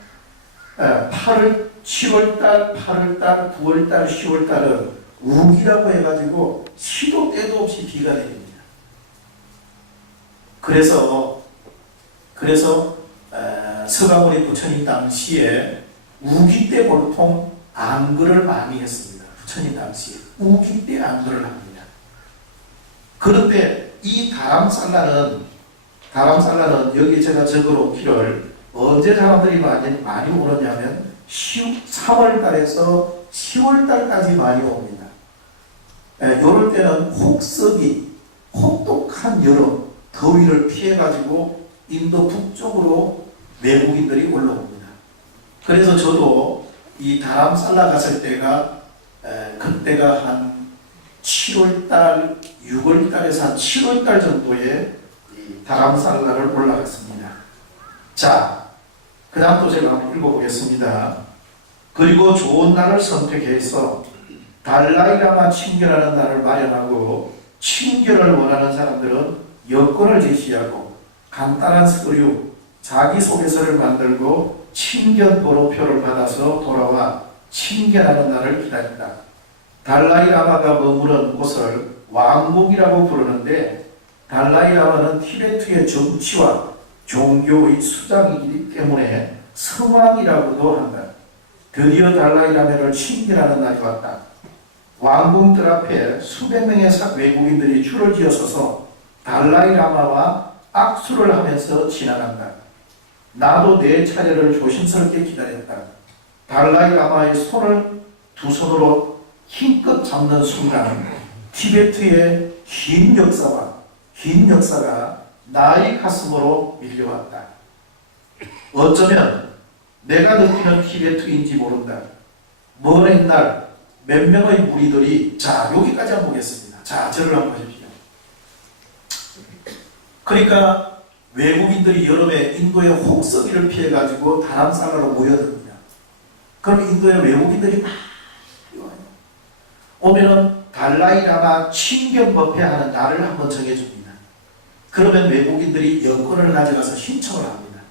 7월달, 8월달, 9월달, 10월달은 우기라고 해가지고 시도 때도 없이 비가 내립니다. 그래서 서가모니 부처님 당시에 우기 때 보통 안글을 많이 했습니다. 부처님 당시에 우기 때 안글을 합니다. 그런데 이 다람살라는 여기 제가 적어놓기를 언제 사람들이 많이 오느냐면 3월달에서 10월달까지 많이 옵니다. 이럴 때는 혹석이 혹독한 여름, 더위를 피해가지고 인도 북쪽으로 외국인들이 올라옵니다. 그래서 저도 이 다람살라 갔을 때가 그때가 한 7월달, 6월달에서 한 7월달 정도에 이 다람살라를 올라갔습니다. 자, 그 다음 또 제가 한번 읽어보겠습니다. 그리고 좋은 날을 선택해서 달라이라마 친결하는 날을 마련하고 친결을 원하는 사람들은 여건을 제시하고 간단한 서류, 자기소개서를 만들고 친견 번호표를 받아서 돌아와 친견하는 날을 기다린다. 달라이라마가 머무는 곳을 왕궁이라고 부르는데 달라이라마는 티베트의 정치와 종교의 수장이기 때문에 성왕이라고도 한다. 드디어 달라이라마를 친견하는 날이 왔다. 왕궁들 앞에 수백 명의 외국인들이 줄을 지어서서 달라이라마와 악수를 하면서 지나간다. 나도 내 차례를 조심스럽게 기다렸다. 달라이라마의 손을 두 손으로 힘껏 잡는 순간 티베트의 긴 역사가 나의 가슴으로 밀려왔다. 어쩌면 내가 느끼는 티베트인지 모른다. 먼 옛날 몇 명의 무리들이, 자, 여기까지 한번 보겠습니다. 자, 저를 한번 보십시오. 그러니까 외국인들이 여름에 인도의 혹서기를 피해가지고 다람살라로 모여듭니다. 그럼 인도에 외국인들이 막 와요. 오면은 달라이라마 친견법회하는 날을 한번 정해줍니다. 그러면 외국인들이 여권을 가져가서 신청을 합니다.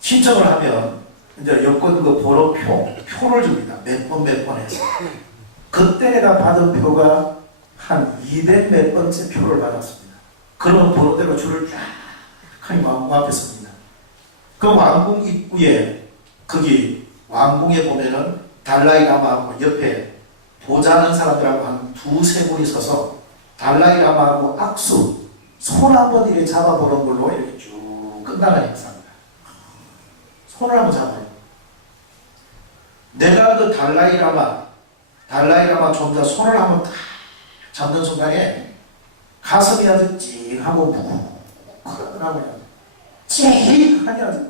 신청을 하면 이제 여권 그 표를 줍니다. 몇 번 해서. 그때 내가 받은 표가 한 200 몇 번째 표를 받았습니다. 그러면 번호대로 줄을 쫙 하니 왕궁 앞에 섭니다. 그 왕궁 입구에, 거기 왕궁에 보면은 달라이라마하고 옆에 보좌하는 사람들하고 한 두세 분이 서서 달라이라마하고 악수, 손 한번 이렇게 잡아보는 걸로 이렇게 쭉 끝나는 행사입니다. 손을 한번 잡아요. 내가 그 달라이라마 존자 손을 한번 딱 잡는 순간에 가슴이 아주 찡하고 묵묵하고 찡하니 아주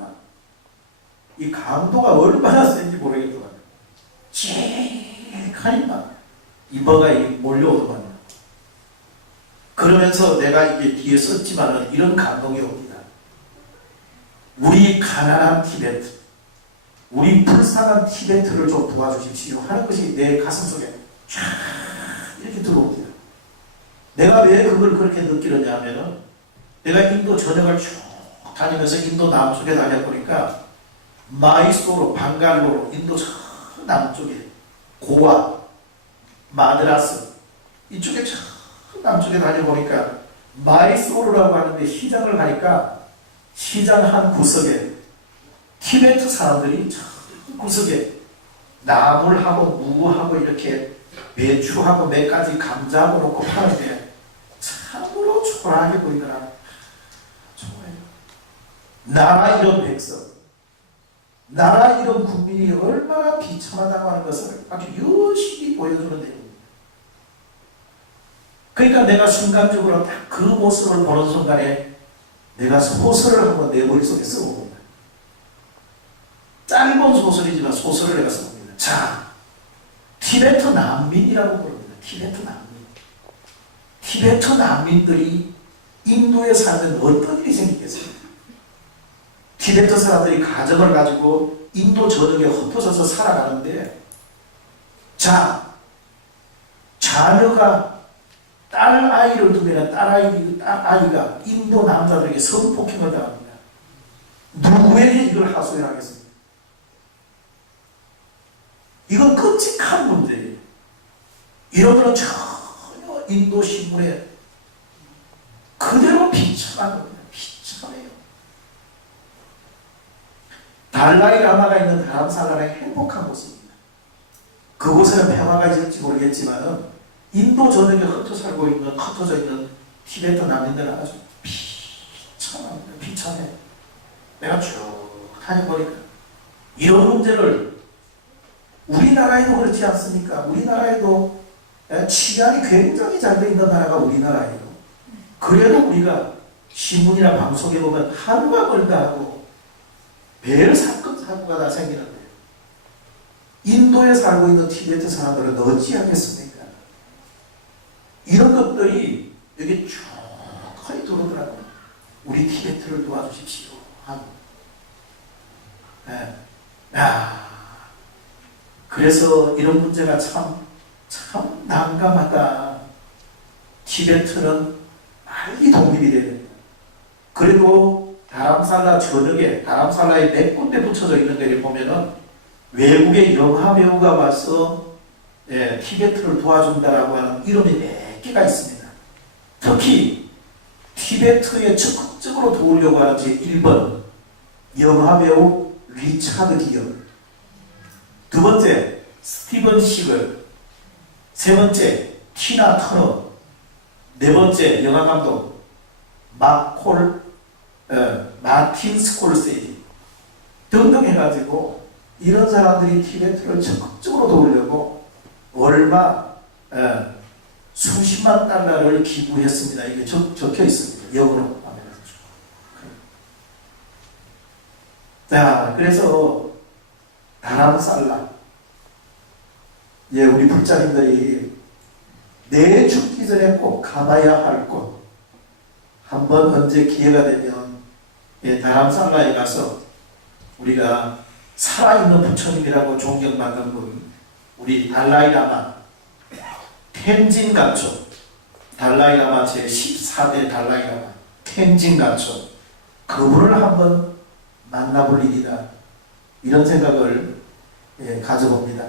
이 강도가 얼마나 센지 모르겠더만 찡하니까 이버가 몰려오더만. 그러면서 내가 이게 뒤에 썼지만은 이런 감동이 옵니다. 우리 가난한 티베트, 우리 불쌍한 티베트를 좀 도와주십시오 하는 것이 내 가슴속에 쫙 이렇게 들어옵니다. 내가 왜 그걸 그렇게 느끼느냐 하면은 내가 인도 전역을 쭉 다니면서 인도 남쪽에 다녀보니까 마이소로, 방갈로로, 인도 저 남쪽에 고아, 마드라스 이쪽에 저 남쪽에 다녀보니까 마이소로라고 하는데 시장을 가니까 시장 한 구석에 티베트 사람들이 저 구석에 나물하고 무하고 이렇게 배추하고 몇 가지 감자하고 놓고 파는데 참으로 초라하게 보이더라. 좋아요. 나라 이런 백성, 나라 이런 국민이 얼마나 비참하다고 하는 것을 아주 여실히 보여주는 내용입니다. 그러니까 내가 순간적으로 딱 그 모습을 보는 순간에 내가 소설을 한번 내 머릿속에 써봅니다. 짧은 소설이지만 소설을 내가 써봅니다. 자, 티베트 난민이라고 부릅니다. 티베트 난민. 티베트 난민들이 인도에 살면 어떤 일이 생기겠습니까? 티베트 사람들이 가정을 가지고 인도 전역에 흩어져서 살아가는데, 자, 자녀가 딸 아이를 두면 딸 아이가 인도 남자들에게 성폭행을 당합니다. 누구에게 이걸 하소연하겠습니까? 이건 끔찍한 문제예요. 이러면 전혀 인도 신분에 그대로 비참한 겁니다. 비참해요. 달라이 라마가 있는 다람살라의 행복한 모습입니다. 그곳에는 평화가 있을지 모르겠지만 인도 전역에 흩어져 있는 티베트 난민들은 아주 비참합니다. 비참해. 내가 쭉 다녀보니까 이런 문제를 우리나라에도 그렇지 않습니까? 우리나라에도 치안이 굉장히 잘 돼 있는 나라가 우리나라예요. 그래도 우리가 신문이나 방송에 보면 하루가 멀다 하고 별 사건 사고가 다 생기는데, 인도에 살고 있는 티베트 사람들은 어찌하겠습니까? 이런 것들이 여기 쭉 거의 들어오더라고요. 우리 티베트를 도와주십시오 하고. 네. 야, 그래서 이런 문제가 참 난감하다. 티베트는 빨리 독립이 돼야 됩니다. 그리고 다람살라 전역에, 다람살라에 몇 군데 붙여져 있는 데를 보면은 외국의 영화 배우가 와서 티베트를 도와준다라고 하는 이름이 몇 개가 있습니다. 특히 티베트에 적극적으로 도우려고 하는 제 1번 영화 배우 리차드 기어, 두 번째 스티븐 시글, 세 번째 티나 터너, 네 번째 영화 감독 마틴 스콜세지 등등 해가지고 이런 사람들이 티베트를 적극적으로 도우려고 수십만 달러를 기부했습니다. 이게 적혀 있습니다. 영어로. 자, 그래서 다람살라, 우리 불자님들이 내 죽기 전에 꼭 가봐야 할 곳, 한번 언제 기회가 되면 다람살라에 가서 우리가 살아있는 부처님이라고 존경받는 분, 우리 달라이라마 텐진 가초, 달라이라마 제14대 달라이라마 텐진 가초, 그분을 한번 만나볼 일이다, 이런 생각을 가져봅니다.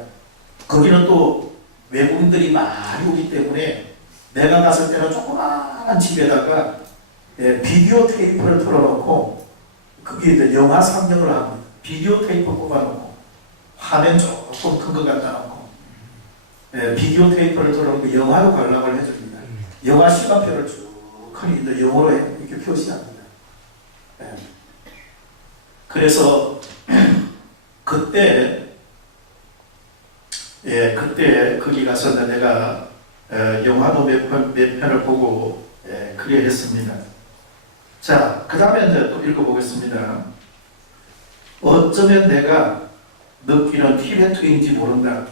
거기는 또 외국인들이 많이 오기 때문에 내가 갔을 때는 조그마한 집에다가 비디오 테이프를 틀어놓고 거기에 이제 영화 상영을 합니다. 비디오 테이프 뽑아놓고 화면 조금 큰 거 갖다 놓고 비디오 테이프를 틀어놓고 영화로 관람을 해줍니다. 영화 시간표를 쭉 이제 영어로 이렇게 표시합니다. 그래서 그때 거기 가서 내가 영화도 몇 편을 보고 그래 했습니다. 자, 그 다음에 이제 또 읽어보겠습니다. 어쩌면 내가 느끼는 티베트인지 모른다.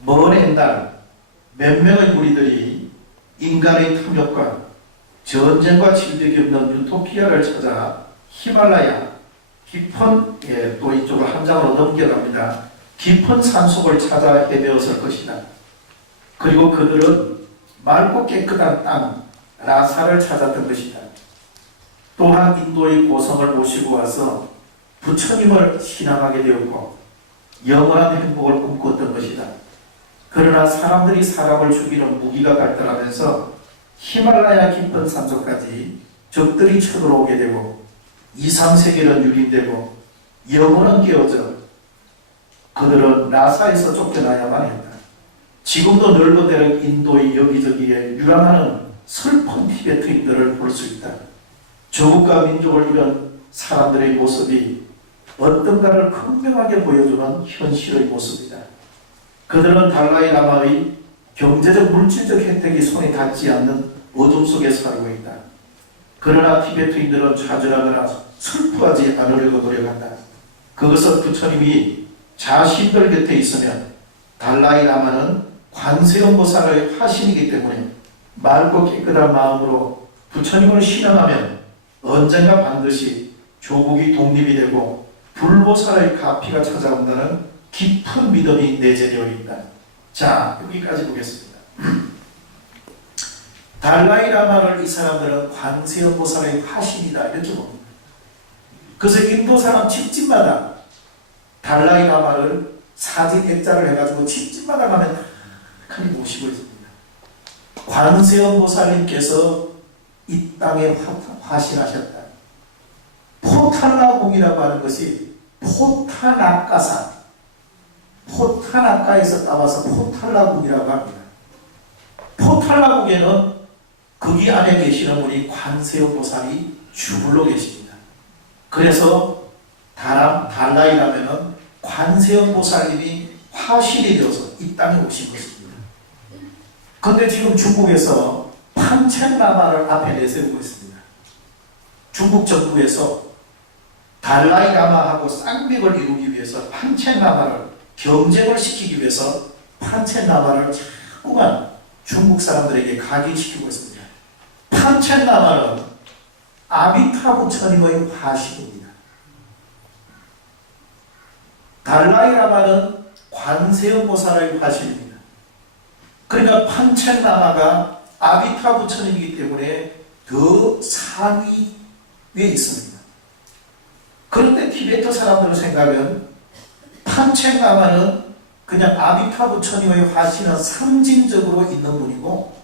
먼 옛날 몇 명의 무리들이 인간의 탐욕과 전쟁과 질병이 없는 유토피아를 찾아 히말라야 깊은, 또 이쪽을 한 장으로 넘겨갑니다. 깊은 산속을 찾아 헤매었을 것이다. 그리고 그들은 맑고 깨끗한 땅 라사를 찾았던 것이다. 또한 인도의 고성을 모시고 와서 부처님을 신앙하게 되었고 영원한 행복을 꿈꿨던 것이다. 그러나 사람들이 사람을 죽이는 무기가 발달하면서 히말라야 깊은 산속까지 적들이 쳐들어오게 되고 2, 3세계는 유린되고 영혼은 깨어져 그들은 라사에서 쫓겨나야만 했다. 지금도 넓은 데는 인도의 여기저기에 유랑하는 슬픈 티베트인들을 볼 수 있다. 조국과 민족을 잃은 사람들의 모습이 어떤가를 극명하게 보여주는 현실의 모습이다. 그들은 달라이 라마의 경제적 물질적 혜택이 손에 닿지 않는 어둠 속에 살고 있다. 그러나 티베트인들은 좌절하거나 슬퍼하지 않으려고 노력한다. 그것은 부처님이 자신들 곁에 있으면 달라이 라마는 관세음 보살의 화신이기 때문에 맑고 깨끗한 마음으로 부처님을 신앙하면 언젠가 반드시 조국이 독립이 되고 불보살의 가피가 찾아온다는 깊은 믿음이 내재되어 있다. 자, 여기까지 보겠습니다. 달라이라마를 이 사람들은 관세음보살의 화신이다 이렇게 봅니다. 그래서 인도 사람 집집마다 달라이라마를 사진 액자를 해가지고 집집마다 가면 칸이 모시고 있습니다. 관세음보살님께서 이 땅에 화신하셨다. 포탈라궁이라고 하는 것이 포탄악가산, 포탄악가에서 따와서 포탈라궁이라고 합니다. 포탈라궁에는 거기 안에 계시는 분이 관세음보살이 주불로 계십니다. 그래서 달라이라면은 관세음보살님이 화신이 되어서 이 땅에 오신 것입니다. 그런데 지금 중국에서 판첸라마를 앞에 내세우고 있습니다. 중국 정부에서 달라이라마하고 쌍벽을 이루기 위해서 판첸라마를 경쟁을 시키기 위해서 판첸라마를 자꾸만 중국 사람들에게 각인시키고 있습니다. 판첸라마는 아미타부 천임의 화신입니다. 달라이라마는 관세음보살의 화신입니다. 그러니까 판첸라마가 아미타부 천임이기 때문에 더 상위에 있습니다. 그런데 티베트 사람들의 생각은 판첸라마는 그냥 아미타부 천임의 화신은 상징적으로 있는 분이고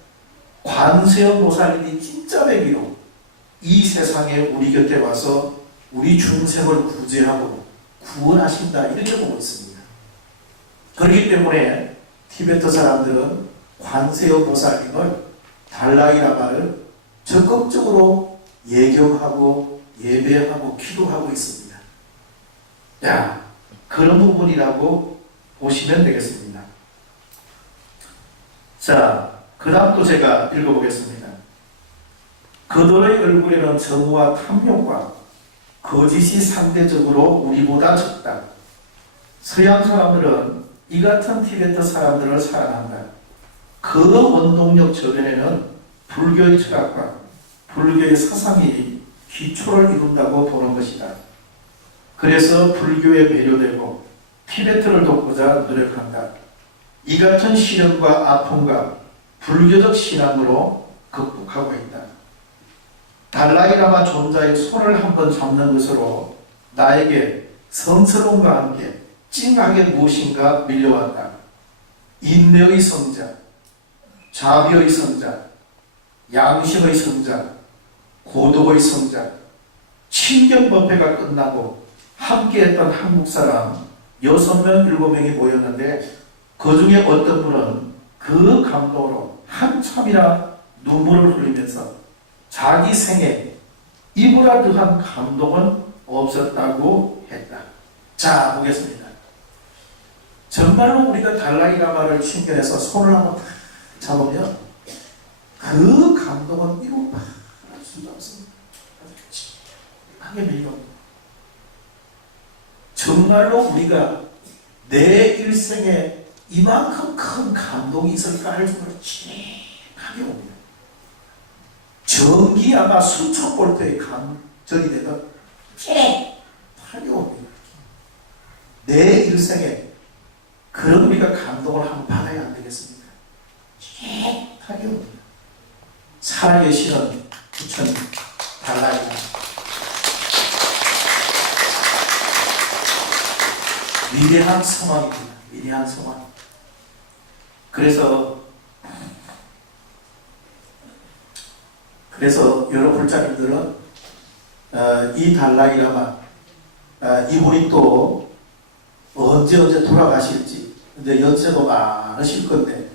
관세음보살님이 진짜 배기로 이 세상에 우리 곁에 와서 우리 중생을 구제하고 구원하신다 이렇게 보고 있습니다. 그렇기 때문에 티베트 사람들은 관세음보살님을 달라이라마를 적극적으로 예경하고 예배하고 기도하고 있습니다. 자, 그런 부분이라고 보시면 되겠습니다. 자, 그 다음 또 제가 읽어보겠습니다. 그들의 얼굴에는 정오와 탐욕과 거짓이 상대적으로 우리보다 적다. 서양 사람들은 이 같은 티베트 사람들을 사랑한다. 그 원동력 저변에는 불교의 철학과 불교의 사상이 기초를 이룬다고 보는 것이다. 그래서 불교에 배려되고 티베트를 돕고자 노력한다. 이 같은 시련과 아픔과 불교적 신앙으로 극복하고 있다. 달라이라마 존자의 손을 한번 잡는 것으로 나에게 성스러움과 함께 찡하게 무엇인가 밀려왔다. 인내의 성자, 자비의 성자, 양심의 성자, 고독의 성자, 친경법회가 끝나고 함께했던 한국 사람 6명, 7명이 모였는데 그 중에 어떤 분은 그 감동으로 한참이나 눈물을 흘리면서 자기 생에 이보다 더한 감동은 없었다고 했다. 자, 보겠습니다. 정말로 우리가 달라이라마를 친견해서 손을 한번 잡으면 그 감동은 이루 말할 수가 없습니다. 하게 밀려. 정말로 우리가 내 일생에 이만큼 큰 감동이 있을까 할 정도로 찡하게 옵니다. 전기 아마 수천 볼트의 감전이 되던 찡하게 옵니다. 내 일생에 그런 우리가 감동을 한번 받아야 안 되겠습니까? 찡하게 옵니다. 살아계시는 부처 달라이라마. 위대한 성왕입니다. 위대한 성왕. 그래서 여러 불자님들은 이 달라이라마 이분이 또 언제 돌아가실지, 근데 연세도 많으실 건데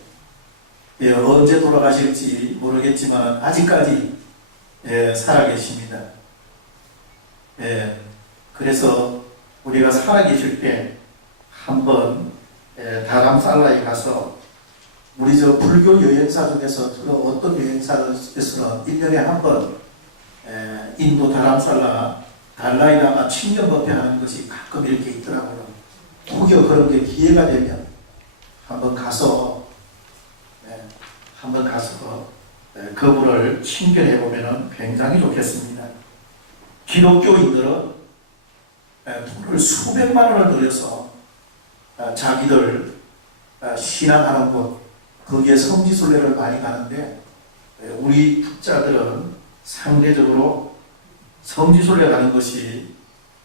언제 돌아가실지 모르겠지만 아직까지 살아계십니다. 그래서 우리가 살아계실 때 한번 다람살라에 가서 우리 저 불교 여행사 중에서 어떤 여행사에서는 1년에 한 번 인도 다람살라 달라이라마 친견법회 하는 것이 가끔 이렇게 있더라고요. 혹여 그런 게 기회가 되면 한번 가서 그분을 친견해 보면 굉장히 좋겠습니다. 기독교인들은 돈을 수백만 원을 들여서 자기들 신앙하는 곳, 거기에 성지순례를 많이 가는데 우리 북자들은 상대적으로 성지순례 가는 것이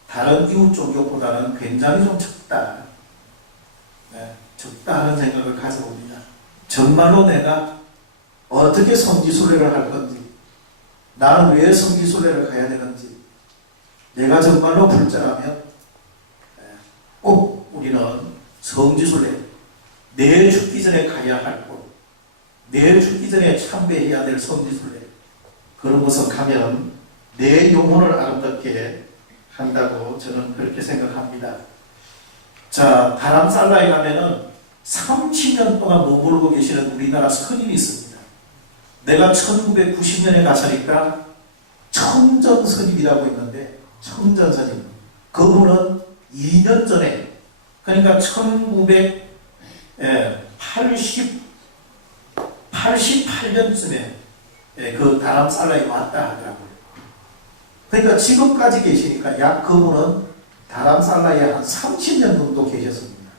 다른 이웃 종교보다는 굉장히 좀 적다. 적다 하는 생각을 가져봅니다. 정말로 내가 어떻게 성지순례를 할 건지, 나는 왜 성지순례를 가야 되는지, 내가 정말로 불자라면 꼭 우리는 성지순례, 내일 죽기 전에 가야 할 곳, 내일 죽기 전에 참배해야 될 성지순례, 그런 곳을 가면 내 영혼을 아름답게 한다고 저는 그렇게 생각합니다. 자, 다람살라에 가면은 30년 동안 머무르고 계시는 우리나라 스님이 있습니다. 내가 1990년에 가서니까 청전 스님이라고 있는데, 청전 스님, 그분은 2년 전에, 그러니까 1988년쯤에 그 다람살라에 왔다 하더라고요. 그러니까 지금까지 계시니까 약 그분은 다람살라에 한 30년 정도 계셨습니다.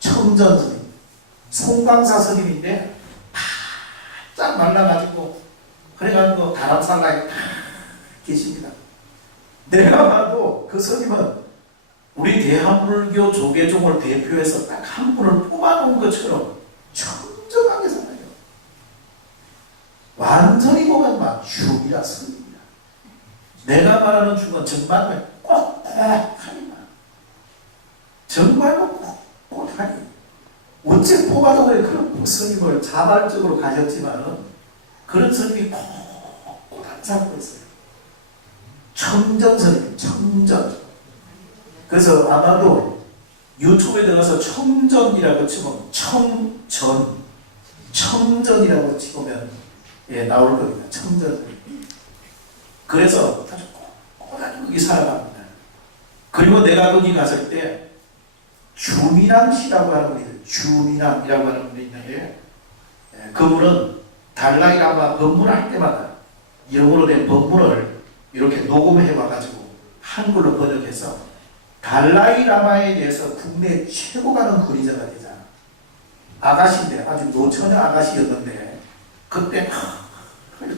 청전 스님, 송광사 스님인데 바짝 말라가지고 그래가지고 다람살라에 딱 계십니다. 내가 봐도 그 스님은 우리 대한불교 조계종을 대표해서 딱 한 분을 뽑아놓은 것처럼 청정하게 살아요. 완전히 보면 막 죽이라 스님이야. 내가 말하는 죽은 정말 꼿꼿하니만, 정말 꼿꼿하니. 어째 뽑아도 그런 스님을 자발적으로 가졌지만은 그런 스님이 꼿꼿한 사람도 있어요. 청전 스님, 청전. 그래서 아마도 유튜브에 들어가서 청전이라고 치면 청전이라고 치면 나올 겁니다. 청전. 그래서 아주 꼿꼿하게 거기 살아갑니다. 그리고 내가 거기 갔을 때 주미남 씨라고 하는 분이 있어요. 주미남이라고 하는 분이 있는데 그분은 달라이라마 법문할 때마다 영어로 된 법문을 이렇게 녹음해 와가지고 한글로 번역해서 달라이라마에 대해서 국내 최고 가는 권위자가 되잖아. 아가씨인데, 아주 노처녀 아가씨였는데 그때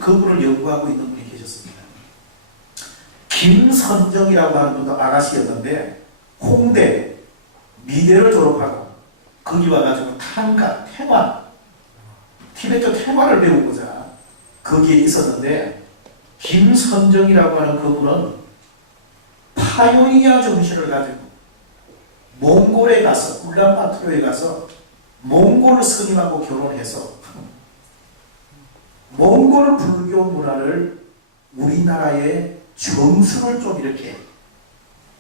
그분을 연구하고 있는 분이 계셨습니다. 김선정이라고 하는 분도 아가씨였는데 홍대 미대를 졸업하고 거기 와가지고 탄가, 태화, 티베트 태화를 배우고자 거기에 있었는데, 김선정이라고 하는 그분은 파요니아 정신을 가지고 몽골에 가서, 울란바토르에 가서 몽골 스님하고 결혼해서 몽골 불교 문화를 우리나라의 정수를 좀 이렇게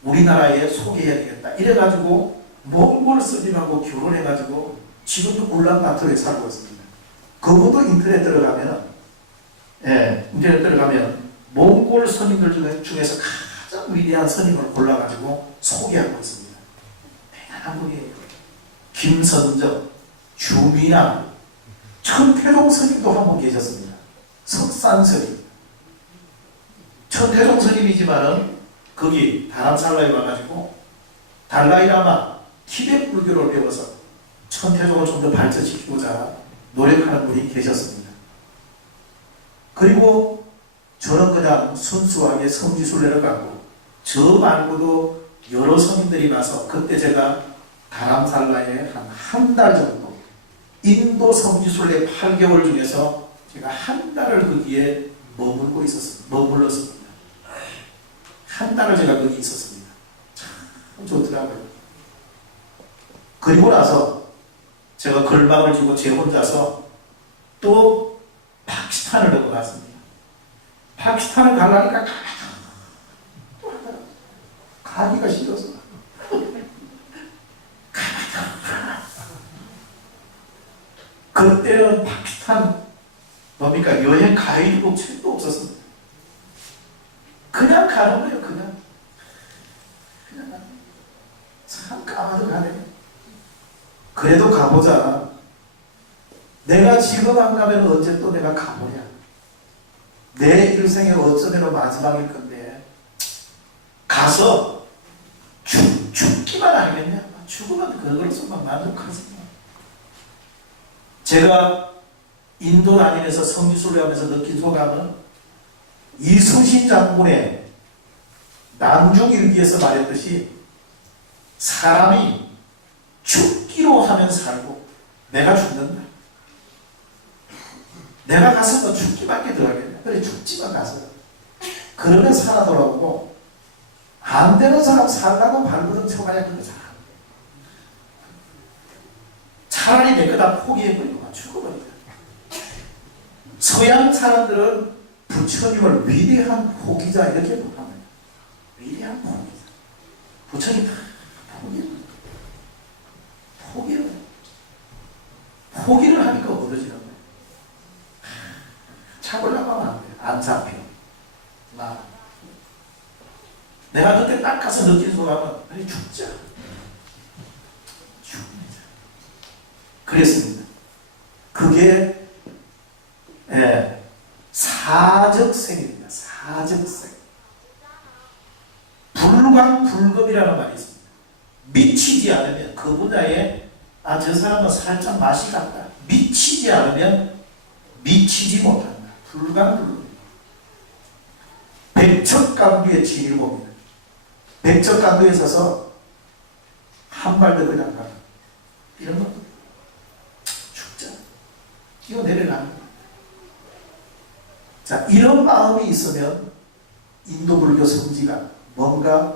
우리나라에 소개해야 되겠다. 이래가지고 몽골 스님하고 결혼해가지고 지금도 울란바토르에 살고 있습니다. 그분도 인터넷 들어가면 몽골 스님들 중에서 가장 위대한 스님을 골라가지고 소개하고 있습니다. 대단한 분이에요. 김선정, 주미남, 천태종 스님도 한 분 계셨습니다. 석산 스님. 천태종 스님이지만은 거기 다람살라에 와가지고 달라이라마 티베트 불교를 배워서 천태종을 좀 더 발전시키고자 노력하는 분이 계셨습니다. 그리고 저는 그냥 순수하게 성지순례를 가고, 저 말고도 여러 스님들이 가서 그때 제가 다람살라에 한 달 정도, 인도 성지순례 8개월 중에서 제가 한 달을 거기에 머물렀습니다. 한 달을 제가 거기 있었습니다. 참 좋더라고요. 그리고 나서 제가 걸망을 쥐고 제 혼자서 또 파키스탄을 넘어갔습니다. 파키스탄을 가려니까 가기가 싫어서 그때는 파키스탄 뭡니까? 여행 가이드북 책도 없었습니다. 그냥 가는 거예요. 그냥 참 까마득 하네. 그래도 가보자. 내가 지금 안 가면 언제 또 내가 가보냐. 내 일생의 어쩌면 마지막일 건데 가서 죽기만 하겠냐? 죽으면 그걸로서만 만족하지. 제가 인도 다니면서 성지순례 하면서 느낀 소감은 이순신 장군의 난중일기에서 말했듯이 사람이 죽기로 하면 살고 내가 죽는다. 내가 가서 뭐 죽기밖에 더 하겠냐. 그래 죽지만 가서 그러면 살아 돌아오고 안 되는 사람 살라고 발버둥 쳐봐야 그거 잘 차라리 내 거다 포기해버리고 죽어버리자. 서양 사람들은 부처님을 위대한 포기자 이렇게 부릅니다. 위대한 포기자. 부처님 다 포기를 하니까 얻어지는 거예요. 잡으려고 하면 안 돼요. 안 잡혀. 내가 그때 딱 가서 느낀 소감은 아니 죽자. 죽자. 그랬습니다. 그게 사적생입니다. 사적생. 불광불급이라는 말이 있습니다. 미치지 않으면 그 분야에 저 사람은 살짝 맛이 같다. 미치지 않으면 미치지 못한다. 불광불급. 백척간두의 진일보입니다. 백척간두에 서서 한 발 더 그냥 가. 이런 것도 죽자. 뛰어내려가는 거예요. 자, 이런 마음이 있으면 인도 불교 성지가 뭔가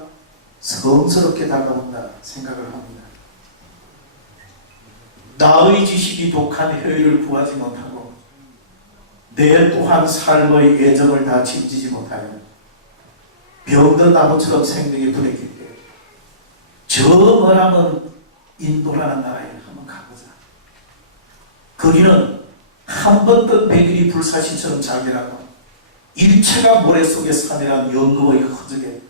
성스럽게 다가온다 생각을 합니다. 나의 지식이 독한 효율을 구하지 못하고 내 또한 삶의 예정을 다 짐지지 못하여 병든 나무처럼 생명이 부대낄 때 저 머나먼 인도라는 나라에 한번 가보자. 거기는 한 번 뜬 백일이 불사시처럼 자기라고 일체가 모래 속에 사내란 영금의 허적에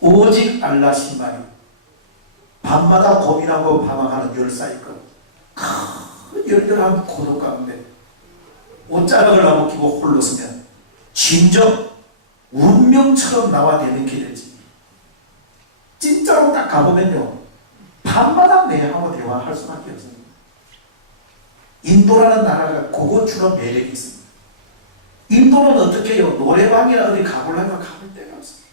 오직 알라 신만이 밤마다 고민하고 방황하는 열사이건 큰 열렬한 고독 가운데 옷자락을 나무끼고 홀로 서면 진정 운명처럼 나와 대면케 될지. 진짜로 딱 가보면요 밤마다 내하고 대화할 수밖에 없습니다. 인도라는 나라가 그것처럼 매력이 있습니다. 인도는 어떻게 해요? 노래방이나 어디 가보려면 가볼 데가 없습니다.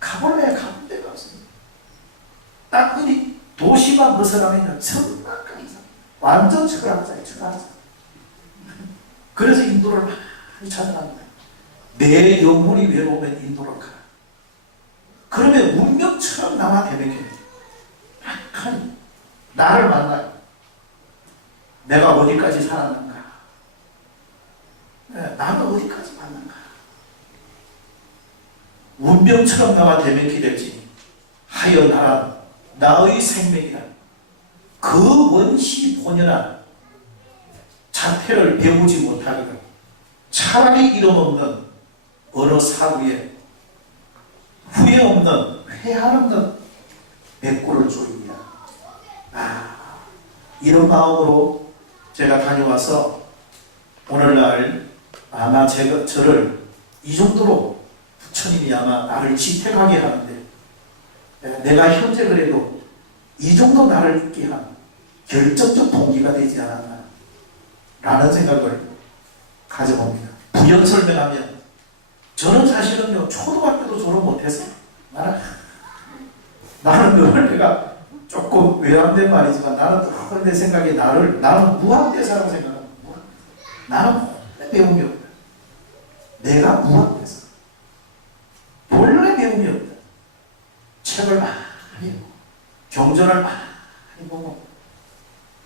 가볼 데가 없습니다. 딱 어디 도시만 벗어나면 천막까지 완전 철학자예요. 철학자. 그래서 인도를 많이 찾아갑니다. 내 영혼이 외로우면 인도로 가. 그러면 운명처럼 나와 대면해. 약간 나를 만나요. 내가 어디까지 살았는가? 나는 어디까지 만난가? 운명처럼 나와 대면해 될지 하여 나란 나의 생명이라 그 원시 본연한 자태를 배우지 못하거든 차라리 이름 없는 어느 사후에 후회 없는 회한 없는 백골을 조입니다. 이런 마음으로 제가 다녀와서 오늘날 아마 저를 이 정도로 부처님이 아마 나를 지탱하게 하는데 내가 현재 그래도 이 정도 나를 있게 한 결정적 동기가 되지 않았나 라는 생각을 가져봅니다. 부연 설명하면 저는 사실은요 초등학교도 졸업 못했어요. 나는 늘 내가 조금 외람된 말이지만 나는 늘 내 생각에 나는 무학대사라고 생각합니다. 나는 배움이 없다. 내가 무학대사. 본래 배움이 없다. 책을 많이 보고 경전을 많이 보고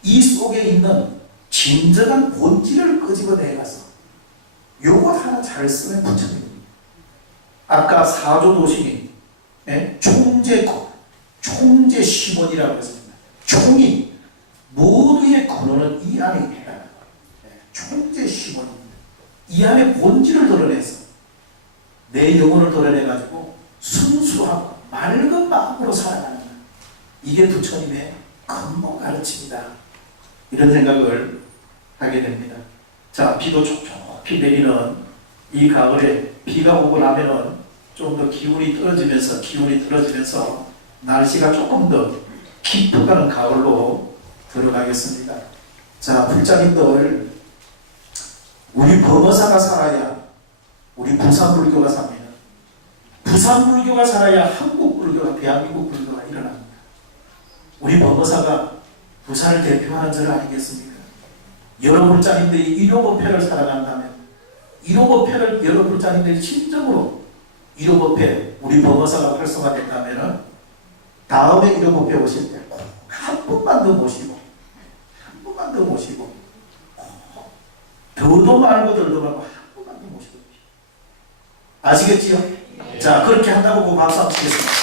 이 속에 있는 진정한 본질을 끄집어내가서 요것 하나 잘 쓰면 부처님입니다. 아까 사조도신이 총재 시원이라고 했습니다. 총이 모두의 근원은 이 안에 있다. 총재 시원입니다. 이 안에 본질을 드러내서 내 영혼을 드러내가지고 순수하고 맑은 마음으로 살아가는 것. 이게 부처님의 근본 가르침이다. 이런 생각을 하게 됩니다. 자, 비도 촉촉히 내리는 이 가을에 비가 오고 나면은 좀 더 기운이 떨어지면서 날씨가 조금 더 깊어가는 가을로 들어가겠습니다. 자, 불자님들, 우리 범어사가 살아야 우리 부산불교가 삽니다. 부산불교가 살아야 한국불교가, 대한민국 불교가 일어납니다. 우리 범어사가 부산을 대표하는 절 아니겠습니까? 여러 불자님들이 일요법회를 살아간다면, 일요법회를 여러 불자님들이 진정으로 일요법회, 우리 범어사가 활성화된다면 다음에 일요법회 오실 때 한 분만 더 모시고, 더도 말고 덜도 말고 한 분만 더 모시고, 아시겠지요? 자, 그렇게 한다고 박수 한번 치겠습니다.